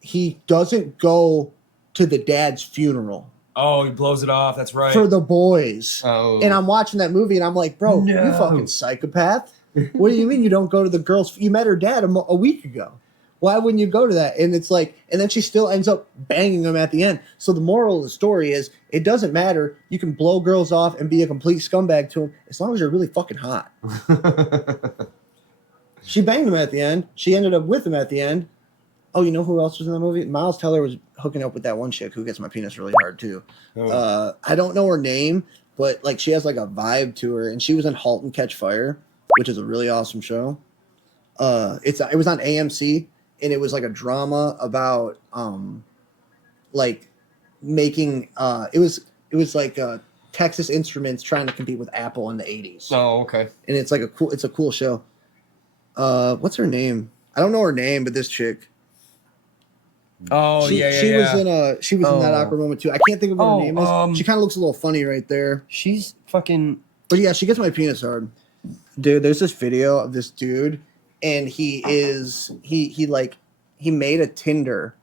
he doesn't go to the dad's funeral. Oh, he blows it off. That's right. For the boys. Oh. And I'm watching that movie and I'm like, bro, No. you fucking psychopath. What do you mean you don't go to the girls? You met her dad a week ago. Why wouldn't you go to that? And it's like, and then she still ends up banging him at the end. So the moral of the story is it doesn't matter. You can blow girls off and be a complete scumbag to them as long as you're really fucking hot. She banged him at the end. She ended up with him at the end. Oh, you know who else was in the movie? Miles Teller was hooking up with that one chick who gets my penis really hard too. Oh. I don't know her name, but like she has like a vibe to her, and she was in *Halt and Catch Fire*, which is a really awesome show. It was on AMC, and it was like a drama about like making it was like Texas Instruments trying to compete with Apple in the 80s. Oh, okay. And it's like a cool show. What's her name? I don't know her name, but this chick. Oh, She was in that awkward moment too. I can't think of what her name is. She kind of looks a little funny right there. She's fucking. But yeah, she gets my penis hard. Dude, there's this video of this dude, and he made a Tinder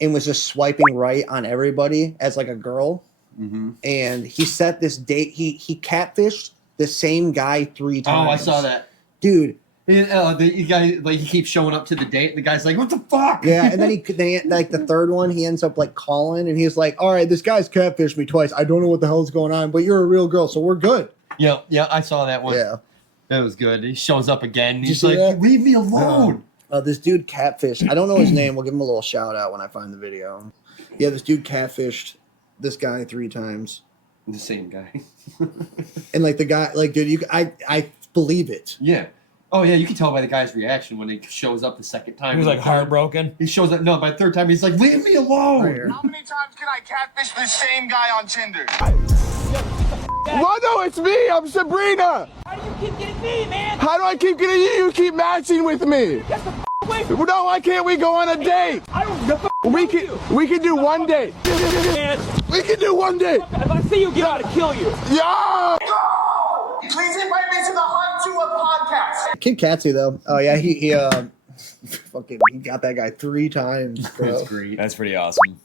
and was just swiping right on everybody as like a girl. Mm-hmm. And he set this date. He catfished the same guy 3 times. Oh, I saw that. Dude. The guy he keeps showing up to the date. The guy's like, "What the fuck?" Yeah, and then he like the third one, he ends up like calling, and he's like, "All right, this guy's catfished me twice. I don't know what the hell's going on, but you're a real girl, so we're good." Yeah, I saw that one. Yeah, That was good. He shows up again. Did you He's see like, that? leave me alone. This dude catfished. I don't know his name. We'll give him a little shout out when I find the video. Yeah, this dude catfished this guy 3 times. The same guy. And like the guy, like dude, I believe it. Yeah. Oh yeah, you can tell by the guy's reaction when he shows up the second time. He was like heartbroken. He shows up. No, by the third time he's like, leave me alone. Right here. How many times can I catfish the same guy on Tinder? Well, no, it's me. I'm Sabrina. How do you keep getting me, man? How do I keep getting you? You keep matching with me. Get the away from me. No, why can't we go on a date? I don't give a We can do one date. man. We can do one date. If I see you, get out to kill you. Yeah. Please invite me to the Hunt to a podcast. Kid Katze though. Oh yeah, he fucking he got that guy 3 times, bro. That's great. That's pretty awesome.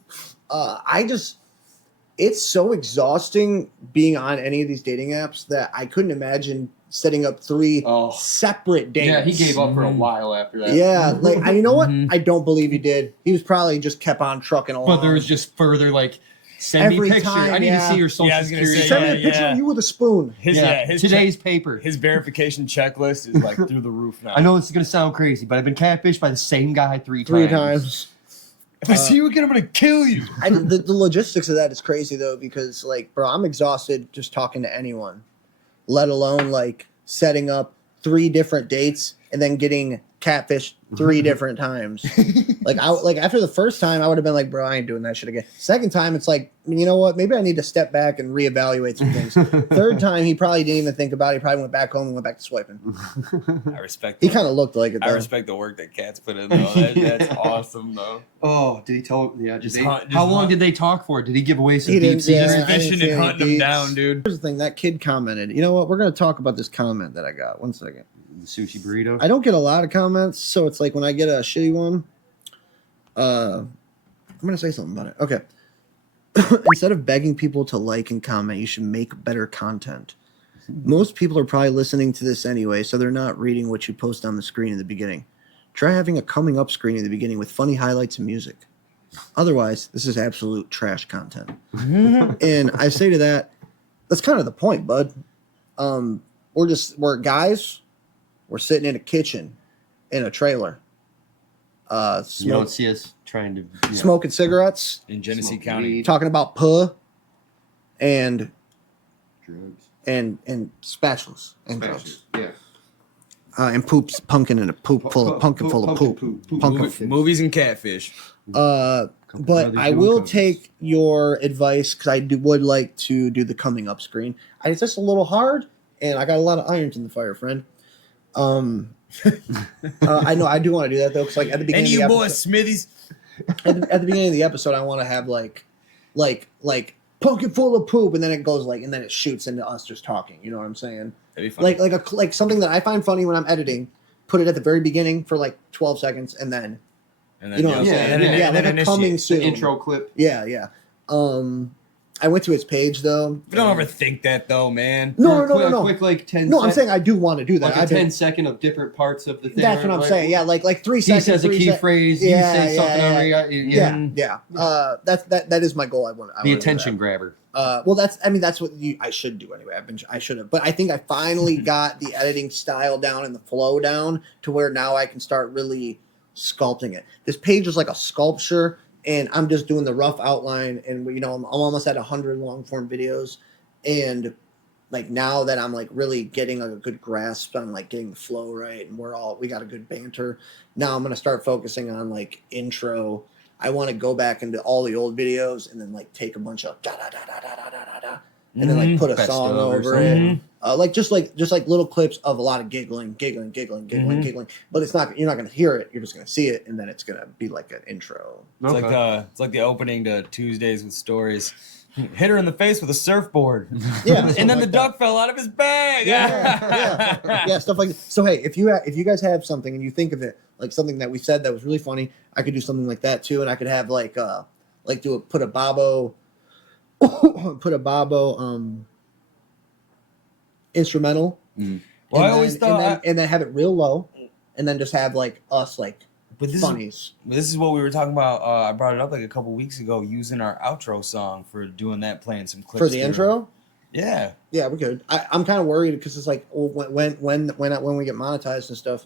It's so exhausting being on any of these dating apps that I couldn't imagine setting up 3 separate dates. Yeah, he gave up for a while after that. Yeah, like and you know what? I don't believe he did. He was probably just kept on trucking along. But there was just further like, send Every me pictures. time, I need yeah. to see your social Yeah, I was gonna security. say, Send me a yeah, picture yeah. of you with a spoon. His Yeah, today's paper. his verification checklist is like through the roof now. I know this is gonna sound crazy, but I've been catfished by the same guy 3 times. 3 times. If I see you again, I'm gonna kill you. The logistics of that is crazy though, because like, bro, I'm exhausted just talking to anyone, let alone like setting up 3 different dates and then getting catfished 3 different times. Like after the first time, I would have been like, bro, I ain't doing that shit again. Second time, it's like, you know what? Maybe I need to step back and reevaluate some things. Third time, he probably didn't even think about it. He probably went back home and went back to swiping. I respect. He kind of looked like it I though. respect the work that Kat's put in though. That's awesome though. Oh, did he tell? Yeah, Just did hunt- they, just how long hunt. did they talk for? Did he give away some He deep didn't, yeah. secrets? I didn't Fishing see and any hunting him deets. down, dude. Here's the thing, that kid commented. You know what? We're gonna talk about this comment that I got. 1 second. The sushi burrito. I don't get a lot of comments, so it's like when I get a shitty one, I'm gonna say something about it. Okay. Instead of begging people to like and comment, you should make better content. Most people are probably listening to this anyway, so they're not reading what you post on the screen in the beginning. Try having a coming up screen in the beginning with funny highlights and music. Otherwise, this is absolute trash content. And I say to that, that's kind of the point, bud. We're guys. We're sitting in a kitchen, in a trailer, You don't see us trying to smoking cigarettes, In Genesee Smoke County. weed. talking about puh, and drugs. spatulas and drugs, Yeah. and poops, pumpkin and a poop full of pumpkin full of poop. Pumpkin. Movies and catfish. But brothers I doing will covers. take your advice because I would like to do the coming up screen. It's just a little hard, and I got a lot of irons in the fire, friend. I know I do want to do that though, because like at the beginning, And you of the boys, episode, Smithies. at the beginning of the episode, I want to have like pumpkin full of poop, and then it goes like, and then it shoots into us just talking. You know what I'm saying? That'd be funny. Like something that I find funny when I'm editing. Put it at the very beginning for like 12 seconds, and then And you know what I'm Yeah, saying? yeah, Yeah, like a coming initiate. soon. The intro clip. Yeah. I went to his page though. But don't overthink that though, man. No. Quick like 10 No, I'm saying I do want to do that. like a I've been- 10-second of different parts of the thing. That's what I'm like, saying. Yeah, like 3 He seconds. says a 3 key sec- phrase. Yeah, you say something yeah, over. Yeah. Yeah. That is my goal. I want The attention grabber. Well, that's what I should do anyway. I should have, but I think I finally got the editing style down and the flow down to where now I can start really sculpting it. This page is like a sculpture, and I'm just doing the rough outline. And I'm almost at 100 long form videos, and like now that I'm like really getting a good grasp on like getting the flow right, and we got a good banter. Now I'm gonna start focusing on like intro. I want to go back into all the old videos and then like take a bunch of da da da da da da da da, and then like put a Best song of or over it. something. Just like little clips of a lot of giggling. But it's not. You're not gonna hear it. You're just gonna see it, and then it's gonna be like an intro. It's like the opening to Tuesdays with Stories. Hit her in the face with a surfboard. Yeah, And something then the like duck fell out of his bag. yeah, stuff like that. So hey, if you guys have something and you think of it like something that we said that was really funny, I could do something like that too, and I could have put a Bobo instrumental. Well, I and always then, thought, and then have it real low, and then just have like us like but this funnies. is what we were talking about. I brought it up like a couple weeks ago, using our outro song for doing that, playing some clips For the through. intro? Yeah. Yeah, we could. I'm kind of worried because it's like when we get monetized and stuff.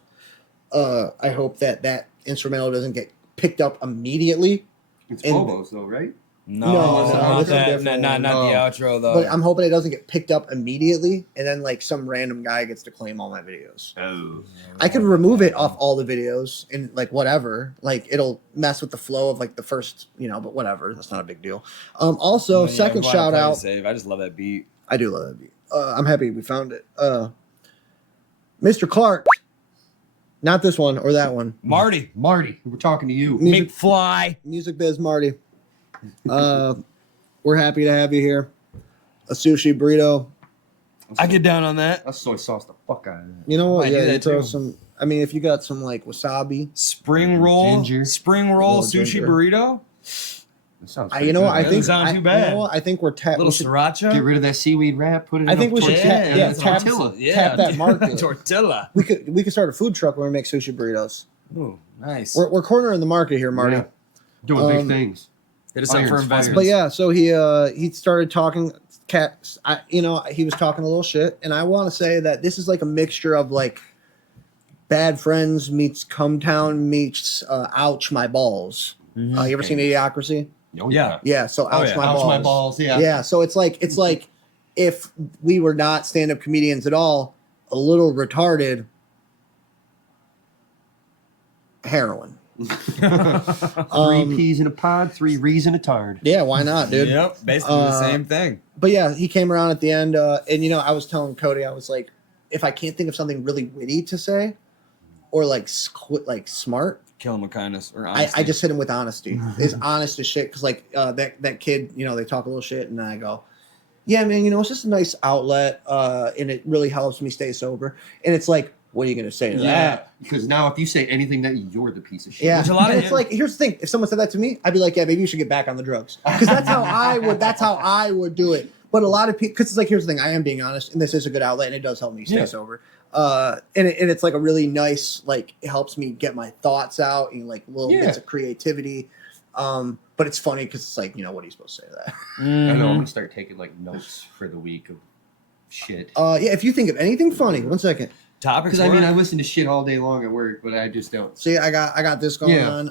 I hope that instrumental doesn't get picked up immediately. It's And- Bobo's though, right? No, No, not this is that. different. Not the outro though. But I'm hoping it doesn't get picked up immediately, and then like some random guy gets to claim all my videos. Oh. I could remove it off all the videos and like whatever. Like it'll mess with the flow of like the first, but whatever. That's not a big deal. Also, Yeah, second we wanna shout play out. it safe. I just love that beat. I do love that beat. I'm happy we found it. Mr. Clark. Not this one or that one. Marty. Marty, we're talking to you. Music, McFly. Music Biz Marty. We're happy to have you here. A sushi burrito. I get down on that. I soy sauce the fuck out of that. You know what? Might do Yeah, that you throw too. some. I mean, if you got some like wasabi, Spring roll. Ginger. Spring roll Little sushi ginger. burrito. That sounds you know, good. I That think doesn't sound too You bad. know what? I think we're Little we should, sriracha. Get rid of that seaweed wrap. Put it. I in think a we should tortilla. tap that market. Tortilla. we could start a food truck where we make sushi burritos. Ooh, nice. We're cornering the market here, Marty. Yeah. Doing big Um, things. Hit us up for Irons, investments. But yeah, so he started talking. He was talking a little shit, and I want to say that this is like a mixture of like Bad Friends meets Come Town meets Ouch My Balls. You ever seen Idiocracy? Oh, Yeah. Yeah, so Ouch yeah. My Ouch Balls. my balls. Yeah. Yeah, so it's like if we were not stand-up comedians at all, a little retarded heroin. Three peas in a pod, 3 rees in a tard. Yeah, why not, dude? Yep, basically the same thing. But yeah, he came around at the end, and I was telling Cody, I was like, if I can't think of something really witty to say, or like smart, Kill him with kindness or I honesty. just hit him with honesty. It's honest as shit, because like that kid, they talk a little shit, and then I go, yeah, man, it's just a nice outlet, and it really helps me stay sober. And it's like, what are you gonna say to Yeah. that? Because now if you say anything that you're the piece of shit. Yeah, Which a lot and of it's like, here's the thing: if someone said that to me, I'd be like, yeah, maybe you should get back on the drugs, because that's how I would. That's how I would do it. But a lot of people, because it's like, here's the thing: I am being honest, and this is a good outlet, and it does help me stay Yeah. sober. And it's like a really nice, like, it helps me get my thoughts out and like little bits of creativity. But it's funny because it's like, what are you supposed to say to that? I know I'm gonna start taking like notes for the week of shit. Yeah, if you think of anything funny, 1 second. Topics. Because I mean, I listen to shit all day long at work, but I just don't. See, I got this going Yeah. on.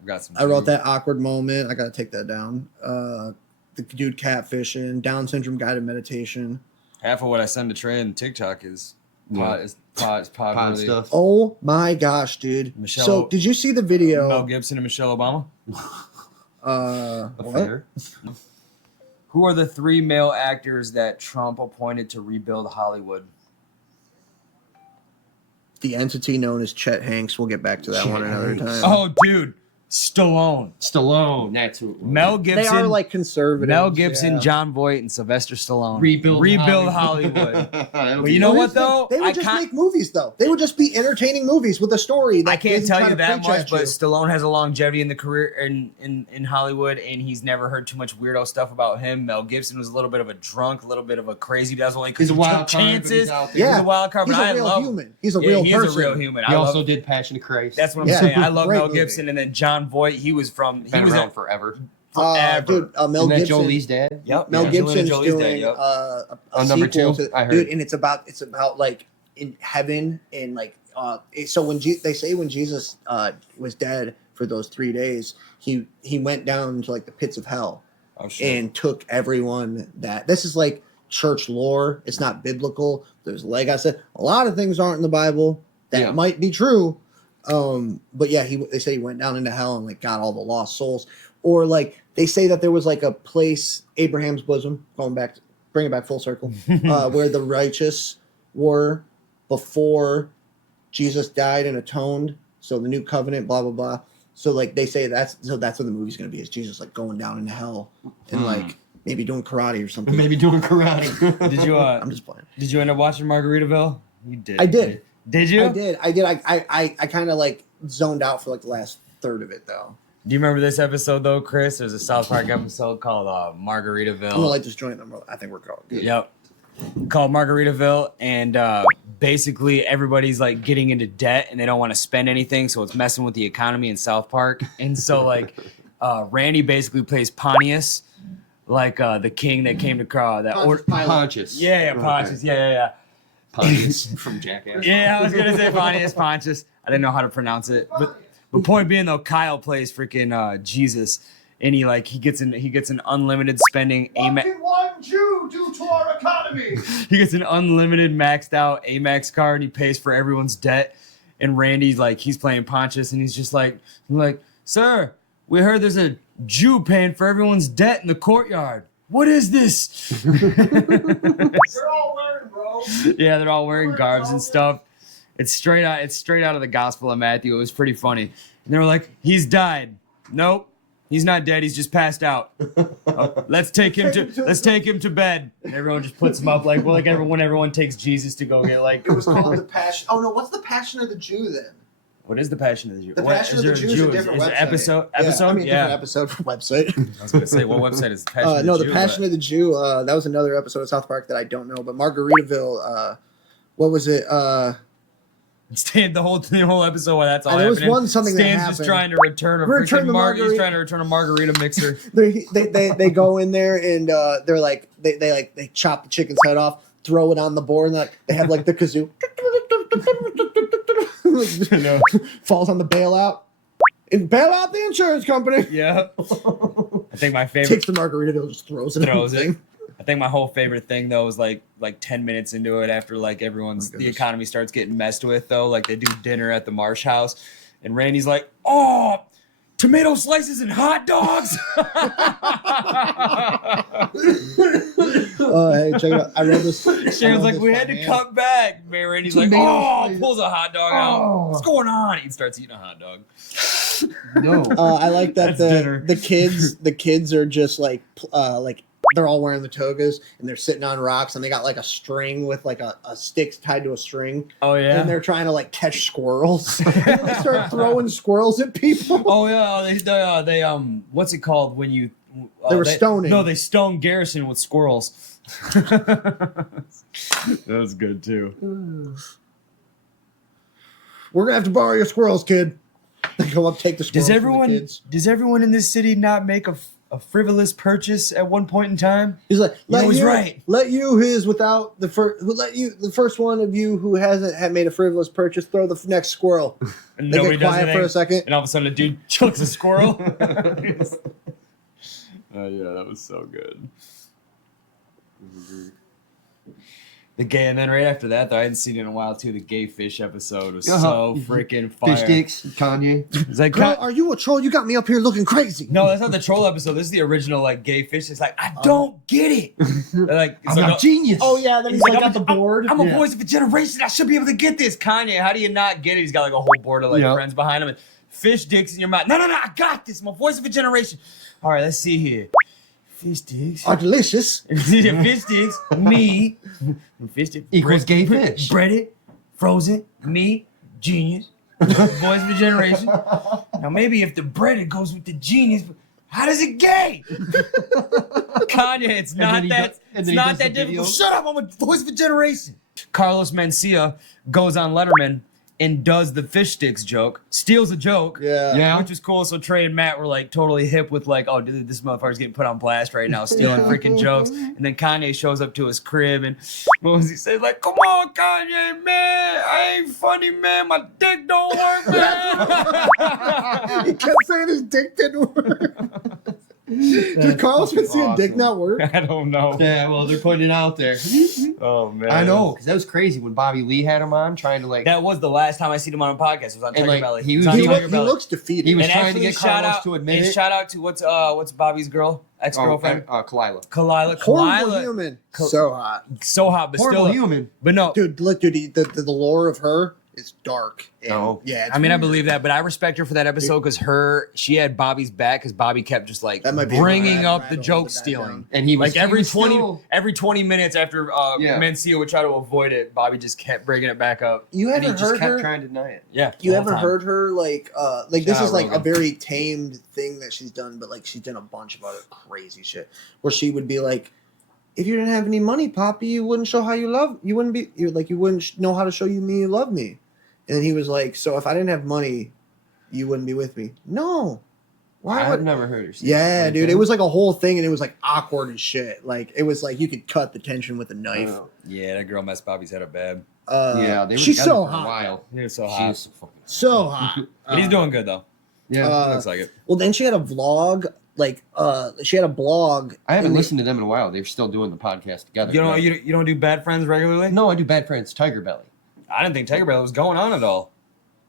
I've got some. I wrote that awkward moment. I got to take that down. The dude catfishing, Down syndrome guided meditation. Half of what I send to Trey and TikTok is Yeah. pod Pod really. stuff. Oh my gosh, dude! Michelle- So did you see the video? Mel Gibson and Michelle Obama. What? Affair. Who are the 3 male actors that Trump appointed to rebuild Hollywood? The entity known as Chet Hanks. We'll get back to that one another Hanks. time. Oh, dude, Stallone, Stallone. That's who it was. Mel they Gibson, are like conservative. Mel Gibson, John Voight, and Sylvester Stallone. Rebuild Hollywood. But you know what though? They would I just can't- make movies though. They would just be entertaining movies with a story. That I can't isn't tell trying you to that preach much, at but you. Stallone has a longevity in the career in Hollywood, and he's never heard too much weirdo stuff about him. Mel Gibson was a little bit of a drunk, a little bit of a crazy. That's only because He's a he wild took card, but he's chances. out there. Yeah. He's a wild card, He's but a I real love human. He's a Yeah, real he person. is a real human. He I also love, did Passion of Christ. that's what I'm Yeah. saying. I love Great Mel movie. Gibson, and then John Voight. He was from. He been was around at, forever. forever. Dude, Mel Isn't that Gibson. Jolie's dad? Yep. Mel yeah, Gibson's Jolie's dad, doing yep. a On number sequel 2, to, I heard. dude, and it's about like in heaven and like so when they say when Jesus was dead for those 3 days, he went down to like the pits of hell Oh, shit. and took everyone that this is like church lore. It's not biblical. There's, like I said, a lot of things aren't in the Bible that Yeah. might be true. But yeah, they say he went down into hell and like got all the lost souls. Or like they say that there was like a place, Abraham's bosom, bring it back full circle, where the righteous were before Jesus died and atoned. So the new covenant, blah blah blah. So like they say that's what the movie's gonna be, is Jesus like going down into hell and like maybe doing karate or something. Maybe doing karate. Did you? I'm just playing. Did you end up watching Margaritaville? You did. I did. Did you? I did. I kind of like zoned out for like the last third of it though. Do you remember this episode though, Chris? There's a South Park episode called Margaritaville. I'm gonna light this joint. I think we're called. Yep. Called Margaritaville, and basically everybody's like getting into debt and they don't want to spend anything, so it's messing with the economy in South Park. And so like Randy basically plays Pontius, like the king that came to crown that order. Pontius. Yeah, Pontius. Yeah. Pontius from Jackass. Yeah, I was gonna say Pontius. I didn't know how to pronounce it, but point being though, Kyle plays freaking Jesus, and he gets an unlimited spending What can one Jew do to our economy? he gets an unlimited maxed out Amex card, and he pays for everyone's debt. And Randy's like, he's playing Pontius, and he's just like, sir, we heard there's a Jew paying for everyone's debt in the courtyard. What is this? They're all wearing robes. Yeah, they're all wearing garbs and stuff. It's straight out of the Gospel of Matthew. It was pretty funny. And they were like, he's died. Nope. He's not dead. He's just passed out. Oh, let's take him to bed. And everyone just puts him up when everyone takes Jesus to go get like. It was called the Passion. Oh no, what's the Passion of the Jew then? What is the Passion of the Jew? The Passion of the Jew is a different website. Episode? Yeah, I mean, different episode website. I was gonna say, what website is the Passion of the Jew? The Passion of the Jew. That was another episode of South Park that I don't know, but Margaritaville. What was it? Stan, the whole episode while that's all there was happening. one something that Stan's happened. just trying to return a Return freaking the margarita. He's trying to return a margarita mixer. They go in there and they're like they chop the chicken's head off, throw it on the board, and they have like the kazoo. Falls on the bailout. And bail out the insurance company. Yeah. I think my favorite Takes the Margaritaville, just throws it. I think my whole favorite thing though was like 10 minutes into it, after like the economy starts getting messed with though, like they do dinner at the Marsh house, and Randy's like, "Oh, tomato slices and hot dogs." Hey, check it out. I read this. Sharon's like, "We had to cut back." Man, Randy's like, "Oh," pulls a hot dog out. What's going on? He starts eating a hot dog. No. I like that That's the kids are just like they're all wearing the togas and they're sitting on rocks and they got like a string with like a stick tied to a string. Oh yeah. And they're trying to like catch squirrels. And they start throwing squirrels at people. Oh yeah, they what's it called when you they were stoning. No, they stoned Garrison with squirrels. That was good too. We're gonna have to borrow your squirrels, kid. They go up, take the squirrels. Does everyone in this city not make a frivolous purchase at one point in time? He's like, right. Let you the first one of you who hasn't had made a frivolous purchase throw the next squirrel. And they nobody get does quiet anything, for a second. and all of a sudden a dude chucks a squirrel. Oh yeah, that was so good. The gay, and then right after that, though, I hadn't seen it in a while too. The gay fish episode was so freaking fire. Fish sticks, Kanye. It's like, Girl, are you a troll? You got me up here looking crazy. no, that's not the troll episode. This is the original like gay fish. It's like, I don't get it. Like, it's I'm like a genius. Oh yeah, then he's like got the board. I'm a voice of a generation. I should be able to get this. Kanye, how do you not get it? He's got like a whole board of like friends behind him and fish dicks in your mouth. No, I got this. I'm a voice of a generation. All right, let's see here. Fish sticks are delicious. Fish sticks, meat. Fish sticks equals gay fish. Breaded, frozen, meat, genius. Voice of a generation. Now maybe if the breaded goes with the genius, how does it gay? Kanye, it's not that difficult. Shut up, I'm a voice of a generation. Carlos Mencia goes on Letterman and does the fish sticks joke, steals a joke, which was cool. So Trey and Matt were like totally hip with like, oh, dude, this motherfucker's getting put on blast right now, stealing freaking jokes. And then Kanye shows up to his crib and what was he say? Like, come on, Kanye, man, I ain't funny, man. My dick don't work, man. He kept saying his dick didn't work. Did Carlos Mencia dick not work? I don't know. Yeah, well, they're putting it out there. Oh man, I know, because that was crazy when Bobby Lee had him on, trying to like. That was the last time I seen him on a podcast. It was on Tiger Belly. He looks defeated. He was and trying to get Carlos to admit it. Shout out to what's Bobby's ex-girlfriend? Kalila. Horrible human. So hot. So hot, but horrible still human. But no, dude, look, dude, the lore of her is dark. Oh, yeah. I mean, I believe that, but I respect her for that episode because she had Bobby's back because Bobby kept just like bringing up the joke stealing, and he was like every 20 minutes after Mencia would try to avoid it, Bobby just kept bringing it back up. You and ever he just heard kept her? trying to deny it. Yeah. You ever heard her like this is like Rogan. a very tamed thing that she's done, but like she's done a bunch of other crazy shit where she would be like, if you didn't have any money, Poppy, you wouldn't show how you love. You wouldn't know how to show you love me. And he was like, so if I didn't have money, you wouldn't be with me. No, Why I've would? never heard her say Yeah, like dude, that. it was like a whole thing, and it was like awkward as shit. Like it was like you could cut the tension with a knife. Oh. Yeah, that girl messed Bobby's head up bad. Yeah, they were she's together so for a hot, while. He was so She hot. is so fucking hot. so hot. But he's doing good though. Yeah, Looks like it. Well, then she had a vlog. Like, she had a blog. I haven't in the- listened to them in a while. They're still doing the podcast together. You know, right? you don't do Bad Friends regularly? No, I do Bad Friends, Tiger Belly. I didn't think Tiger Belly was going on at all.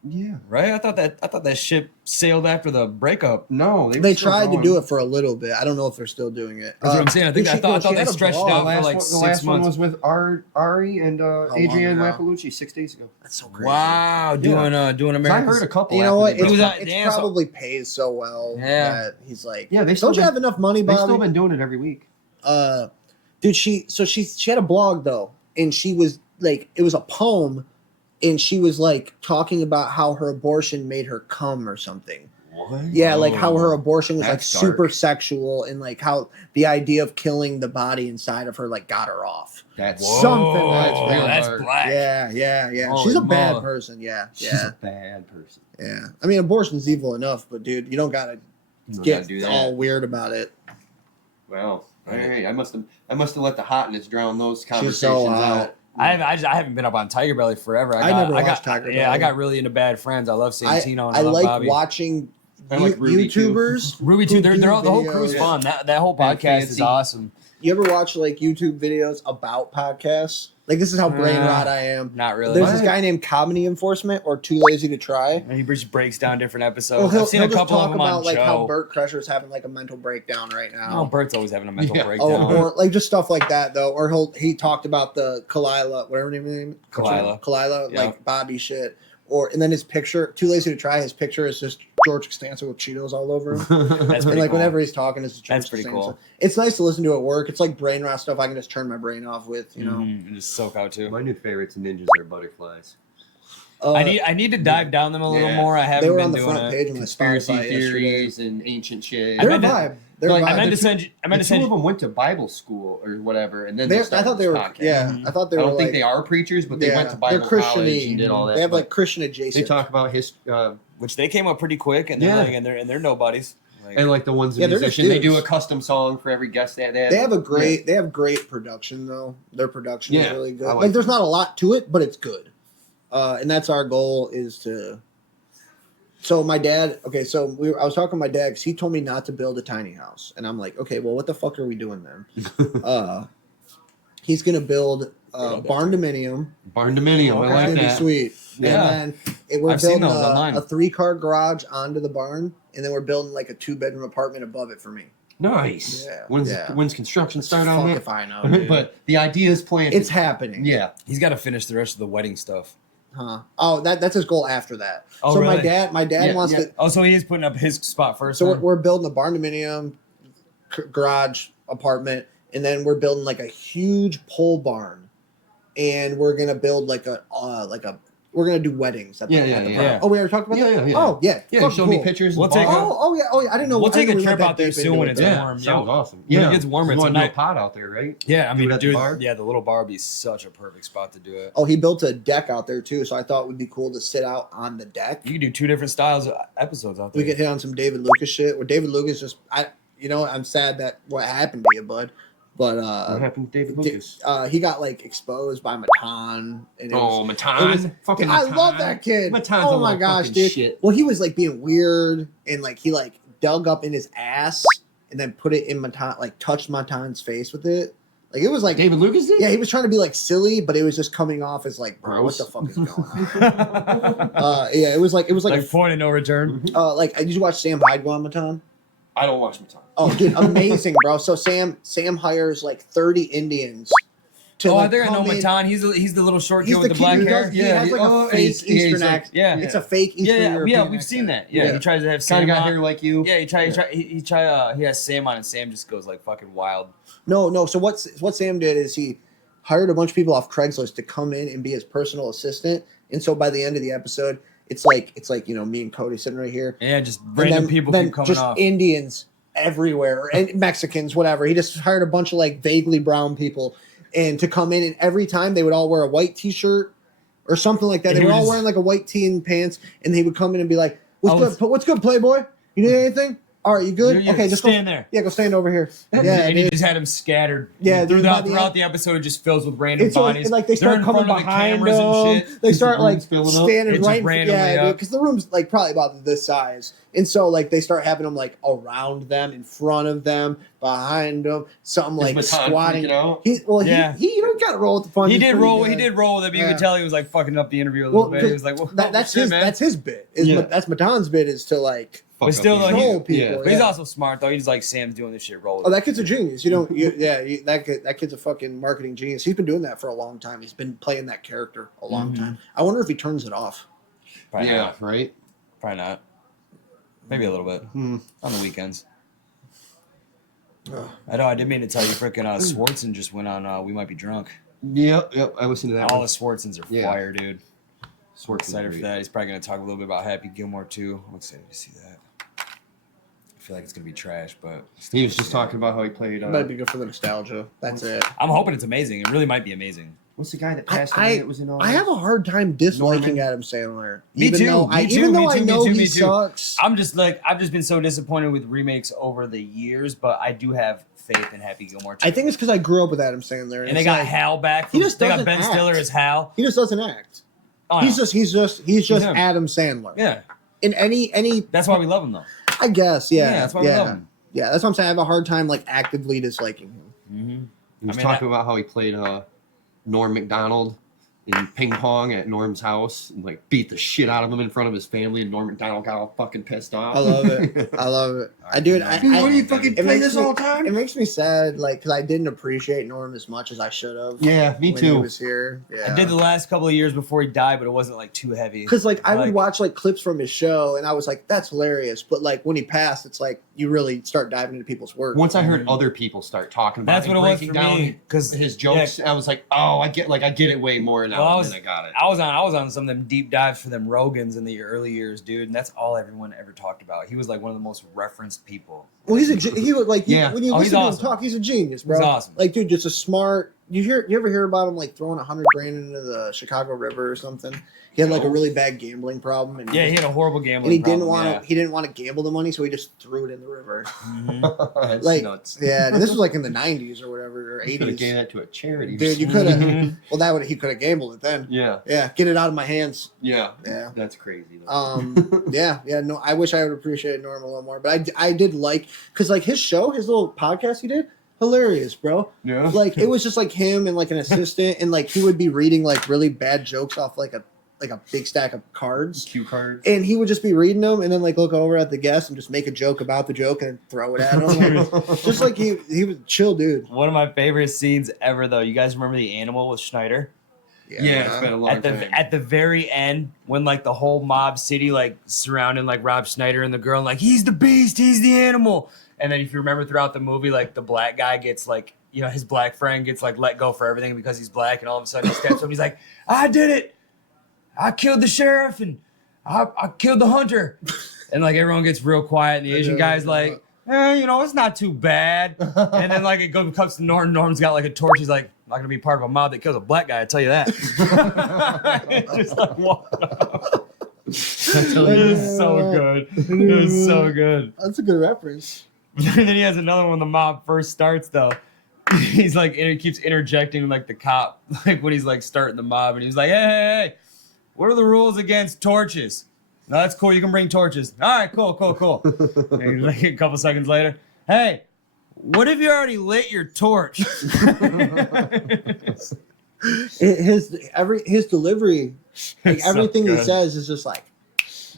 Yeah. Right? I thought that ship sailed after the breakup. No, They tried to do it for a little bit. I don't know if they're still doing it. That's what I'm saying. I think dude, I thought she they had a stretched blog. it out The for last, like one, the 6 last one months. was with Ari and Adrienne ago? Rappalucci 6 days ago. That's so crazy. Wow, doing I American. heard a couple. You know what? after they It's, broke up. was probably pays so well Yeah. that he's like, Yeah, they don't you have enough money, They've still Bobby? been doing it every week. Dude, she had a blog though, and she was like, it was a poem, and she was like talking about how her abortion made her come or something. What? Yeah, like how her abortion was like That's super dark. sexual, and like how the idea of killing the body inside of her like got her off. That's Something that's Whoa, real that's dark. black. Yeah. Holy She's a bad moly. person. Yeah, She's yeah, a bad person. yeah. I mean, abortion's evil enough, but dude, you don't gotta You don't get gotta do that. all weird about it. Well, hey, I must have let the hotness drown those She's conversations so hot. out. I haven't been up on Tiger Belly forever. I never watched Tiger Yeah, Belly. I got really into Bad Friends. I love Santino and I, I love like Bobby. watching I like Ruby, too. YouTubers. Ruby too. who They're do all, the whole crew's videos. fun. That whole And podcast is fancy. awesome. You ever watch like YouTube videos about podcasts? Like this is how brain rot I am. Not really. There's this guy named Comedy Enforcement or Too Lazy to Try. And he just breaks down different Well, episodes. he'll I've seen a just couple of talk them about on like how Joe. Burt Kreischer's having like a mental breakdown right Oh, now. Bert's always having a mental Yeah. breakdown. Or like just stuff like that though. Or he talked about the Kalila, whatever her name is. Kalila, Yeah. like Bobby shit. And then his picture, Too Lazy to Try, his picture is just George Costanza with Cheetos all over him. That's And pretty like cool. whenever he's talking, it's just George That's pretty Costanza. cool. It's nice to listen to at work. It's like brain rot stuff I can just turn my brain off with, you know. And just soak out too. My new favorites ninjas are butterflies. I need to dive down them a little Yeah. more. I They haven't were been on the doing front it. page on the Conspiracy Spotify theories and ancient shit. They're a meant to- vibe. They're a like, vibe. I meant to the send you. I meant to two send of you. them went to Bible school or whatever, and then I started thought they this were. podcast. Yeah, I thought they I were. don't think like, they are preachers, but they went to Bible they're college Christian-y. and did all that. They have but like Christian they adjacent. talk about his Which they came up pretty quick, and Yeah. they're nobodies. Like, and like the ones Yeah, the they're just musician. They do a dudes. custom song for every guest they had. They have great production though. Their production is Yeah, really good. I Like, like there's not a lot to it, but it's good. And that's our goal is to. So my dad, okay, so I was talking to my dad because he told me not to build a tiny house, and I'm like, okay, well, what the fuck are we doing then? He's gonna build barn dominium. Barn dominium. Okay. I like It's gonna be that. sweet. Yeah. And then we're I've seen building those online. a 3-car garage onto the barn, and then we're building like a 2-bedroom apartment above it for me. Nice. Yeah, When's yeah. when's construction start Fuck on if that? I know. Dude. But the idea is planted. It's happening. Yeah. he's got to finish the rest of the wedding stuff. Huh. Oh, that's his goal after that. Oh, so really? my dad Yeah, wants yeah. to. Oh, so he is putting up his spot first. So then? we're building a barn dominium garage apartment, and then we're building like a huge pole barn, and we're gonna build we're gonna do weddings. At the, Yeah, at yeah, the yeah. barn. Yeah. Oh, we already talked about Yeah, that. yeah, yeah. Oh, yeah. Yeah, you Fucking showed me cool. pictures. We'll of take the a- barn. Oh, yeah. I didn't know. We'll I take didn't a really trip went out that there deep soon into when it, it's though. Yeah, warm. sounds Yeah. awesome. When it Yeah, gets warm, you it's want a to do a night. pot out there, right? Yeah, I Do mean, it at the dude, bar? yeah, the little bar would be such a perfect spot to do it. Oh, he built a deck out there too, so I thought it would be cool to sit out on the deck. You could do 2 different styles of episodes out there. We could hit on some David Lucas shit. Where David Lucas just, I'm sad that what happened to you, bud. But What happened to David Lucas? he got like exposed by Matan. And it was, Matan. Fucking I Matan. love that kid. Matan's Oh a my little gosh, fucking dude. shit. Well, he was like being weird and like he like dug up in his ass and then put it in Matan, like touched Matan's face with it. Like it was like, David Lucas did? yeah, he was trying to be like silly, but it was just coming off as like, bro, what Gross. the fuck is going on? Yeah, it was like like point of no return. did you watch Sam Hyde go on Matan? I don't watch Matan. Oh, dude, amazing, bro. So Sam hires like 30 Indians to. Oh, I like, think I know come in. Matan. He's the little short kid He's with the the black kid who hair. does. He has like a fake he's Eastern like- accent. yeah. It's a fake Eastern Yeah, European we've seen accent. that. Yeah, he tries to have Kind Sam of got on. hair like you. Yeah, he has Sam on, and Sam just goes like fucking wild. No. So what Sam did is he hired a bunch of people off Craigslist to come in and be his personal assistant. And so by the end of the episode, it's like me and Cody sitting right here. Yeah, just And random then- people then keep coming just off. Indians everywhere, and Mexicans, whatever. He just hired a bunch of like vaguely brown people, and to come in, and every time they would all wear a white T-shirt or something like that. And They he were would all just- wearing like a white tee and pants, and they would come in and be like, Oh, What's good, Playboy? You need anything? All right, you good? You're Okay, just stand go. there. Yeah, go stand over here. Yeah, and he dude. just had him scattered. Yeah, dude, by the throughout end- the episode, it just fills with random It's like, bodies. and like they They're start in coming front of the behind cameras them. and shit. They Just start the like room's filling up. standing It just right. randomly Yeah, dude, up. because the room's like probably about this size, and so like they start having them like around them, in front of them, behind them. Some like Is Matan squatting. freaking out? He Yeah. he you know got to roll with the punches. He did pretty roll. good. He did roll with it. But you Yeah. could tell he was like fucking up the interview a little Well, bit. He was like, well, that's shit, his man. that's his bit. Is Yeah. That's Matan's bit is to like Fuck But up still, the though, control interview. people. But he's yeah. also smart though. He's like, Sam's doing this shit. Roll with Oh, it. that kid's a genius. You don't, that kid's a fucking marketing genius. He's been doing that for a long time. He's been playing that character a long time. I wonder if he turns it off. Probably Yeah, not. right? Probably not. Maybe a little bit Hmm. on the weekends. Ugh. I know. I did mean to tell you, freaking Swartzen just went on. We Might Be Drunk. Yep. I listened to that All one. the Swartzens are Yeah. fire, dude. Swartz is Excited for great. that. He's probably gonna talk a little bit about Happy Gilmore too. I'm excited to see that. I feel like it's gonna be trash, but He was just talking about how he played. Might be good for the nostalgia. That's it. I'm hoping it's amazing. It really might be amazing. What's the guy that passed away that was in all I have a hard time disliking Norman. Adam Sandler. Me even too, Though me I, too, even me though I too, me know too, he me too. sucks. I've just been so disappointed with remakes over the years, but I do have faith in Happy Gilmore too. I think it's because I grew up with Adam Sandler, and they it's got like, Hal back. He just they got doesn't Ben act. Stiller as Hal. he just doesn't act. Oh, He's no. just him. Adam Sandler. Yeah, In any, that's why we love him though. I guess, yeah, that's why we love him. Yeah, that's what I'm saying. I have a hard time like actively disliking him. Mm-hmm. He was I mean, talking about how he played Norm Macdonald in ping pong at Norm's house and like beat the shit out of him in front of his family, and Norm Macdonald got all fucking pissed off. I love it. I love it. I do it. I, Dude, what I, do you fucking it play makes this me- all the time? It makes me sad, like, because I didn't appreciate Norm as much as I should have. Yeah, me when He too. was here. Yeah. I did the last couple of years before he died, but it wasn't like too heavy. Because like I would Like- watch like clips from his show, and I was like, "That's hilarious." But like when he passed, it's like you really start diving into people's work. Once I heard other people start talking about That's it, what it was breaking for down me, 'cause- his jokes, I was like, oh, I get it way more now. Well, and then I got it. I was on some of them deep dives for them Rogans in the early years, dude, and that's all everyone ever talked about. He was like one of the most referenced people. Well, he was like Yeah. when you Oh, he's listen to awesome. him talk, he's a genius, bro. He's awesome. Like, dude, just a smart. You ever hear about him like throwing $100,000 into the Chicago River or something? He had like a really bad gambling problem, and Yeah, he had a horrible gambling. and he didn't problem, want to. He didn't want to gamble the money, so he just threw it in the river. That's Like, nuts. yeah, and this was like in the '90s or whatever, or You could have gave '80s. that to a charity. or Dude, you something. could have. Well, he could have gambled it then. Yeah, Yeah, get it out of my hands. yeah, Yeah. that's crazy. Though. Yeah. No, I wish I would appreciate Norm a little more, but I did like, because like his show, his little podcast he did, hilarious, bro. yeah, Like it was just like him and like an assistant, and like he would be reading like really bad jokes off like a big stack of cards, cue cards. and he would just be reading them and then like look over at the guest and just make a joke about the joke and then throw it at him. Like, just like he was a chill dude. One of my favorite scenes ever, though. You guys remember the animal with Schneider? Yeah, it's been a long time. At the very end, when like the whole mob city like surrounding like Rob Schneider and the girl, and like he's the beast, he's the animal. And then if you remember throughout the movie, like the black guy gets like, you know, his black friend gets like let go for everything because he's black, and all of a sudden he steps up and he's like, I did it. I killed the sheriff and I killed the hunter. And like everyone gets real quiet, and the Asian guy's like, you know, it's not too bad. And then like it comes to Norm. Norm's got like a torch. He's like, I'm not gonna be part of a mob that kills a black guy. I tell you that. It's just like, what? It was so good. It was so good. That's a good reference. And then he has another one when the mob first starts though. He's like, he keeps interjecting like the cop, like when he's like starting the mob, and he's like, hey, what are the rules against torches? No, that's cool. You can bring torches. All right, cool. And like a couple seconds later, hey, what if you already lit your torch? His delivery, like It's so everything he good. says is just like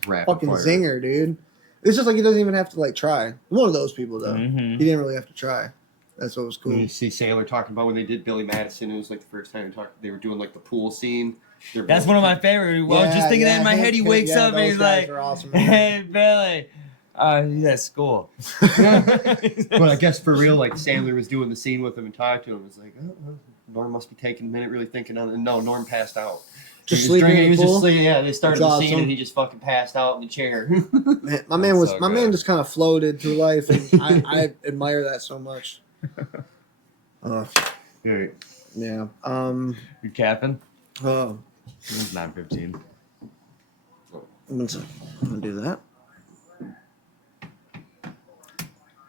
Rapid fucking fire. zinger, dude. It's just like he doesn't even have to like try. One of those people though. Mhm. He didn't really have to try. That's what was cool. You see Sailor talking about when they did Billy Madison. It was like the first time they were doing like the pool scene. That's one of my favorite. Well, I was just thinking that in my head. He wakes up and he's like, awesome. hey, Billy. He's at school. But I guess for real, like Sandler was doing the scene with him and talking to him. It was like, Norm must be taking a minute, really thinking on it. And no, Norm passed out. Just he was sleeping drinking. in He was the just pool? sleeping. Yeah, they started That's the scene awesome. and he just fucking passed out in the chair. Man, my man That's was so my good. man just kind of floated through life, and I admire that so much. Right. Yeah. You capping? Oh, It's 9:15. I'm gonna do that.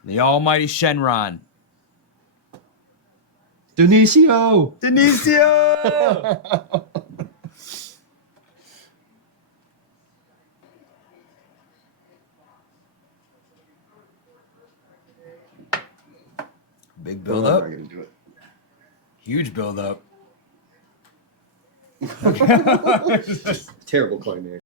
The almighty Shenron. Denicio. Denicio! Big build I'm up. not gonna do it. Huge build up. Terrible climax.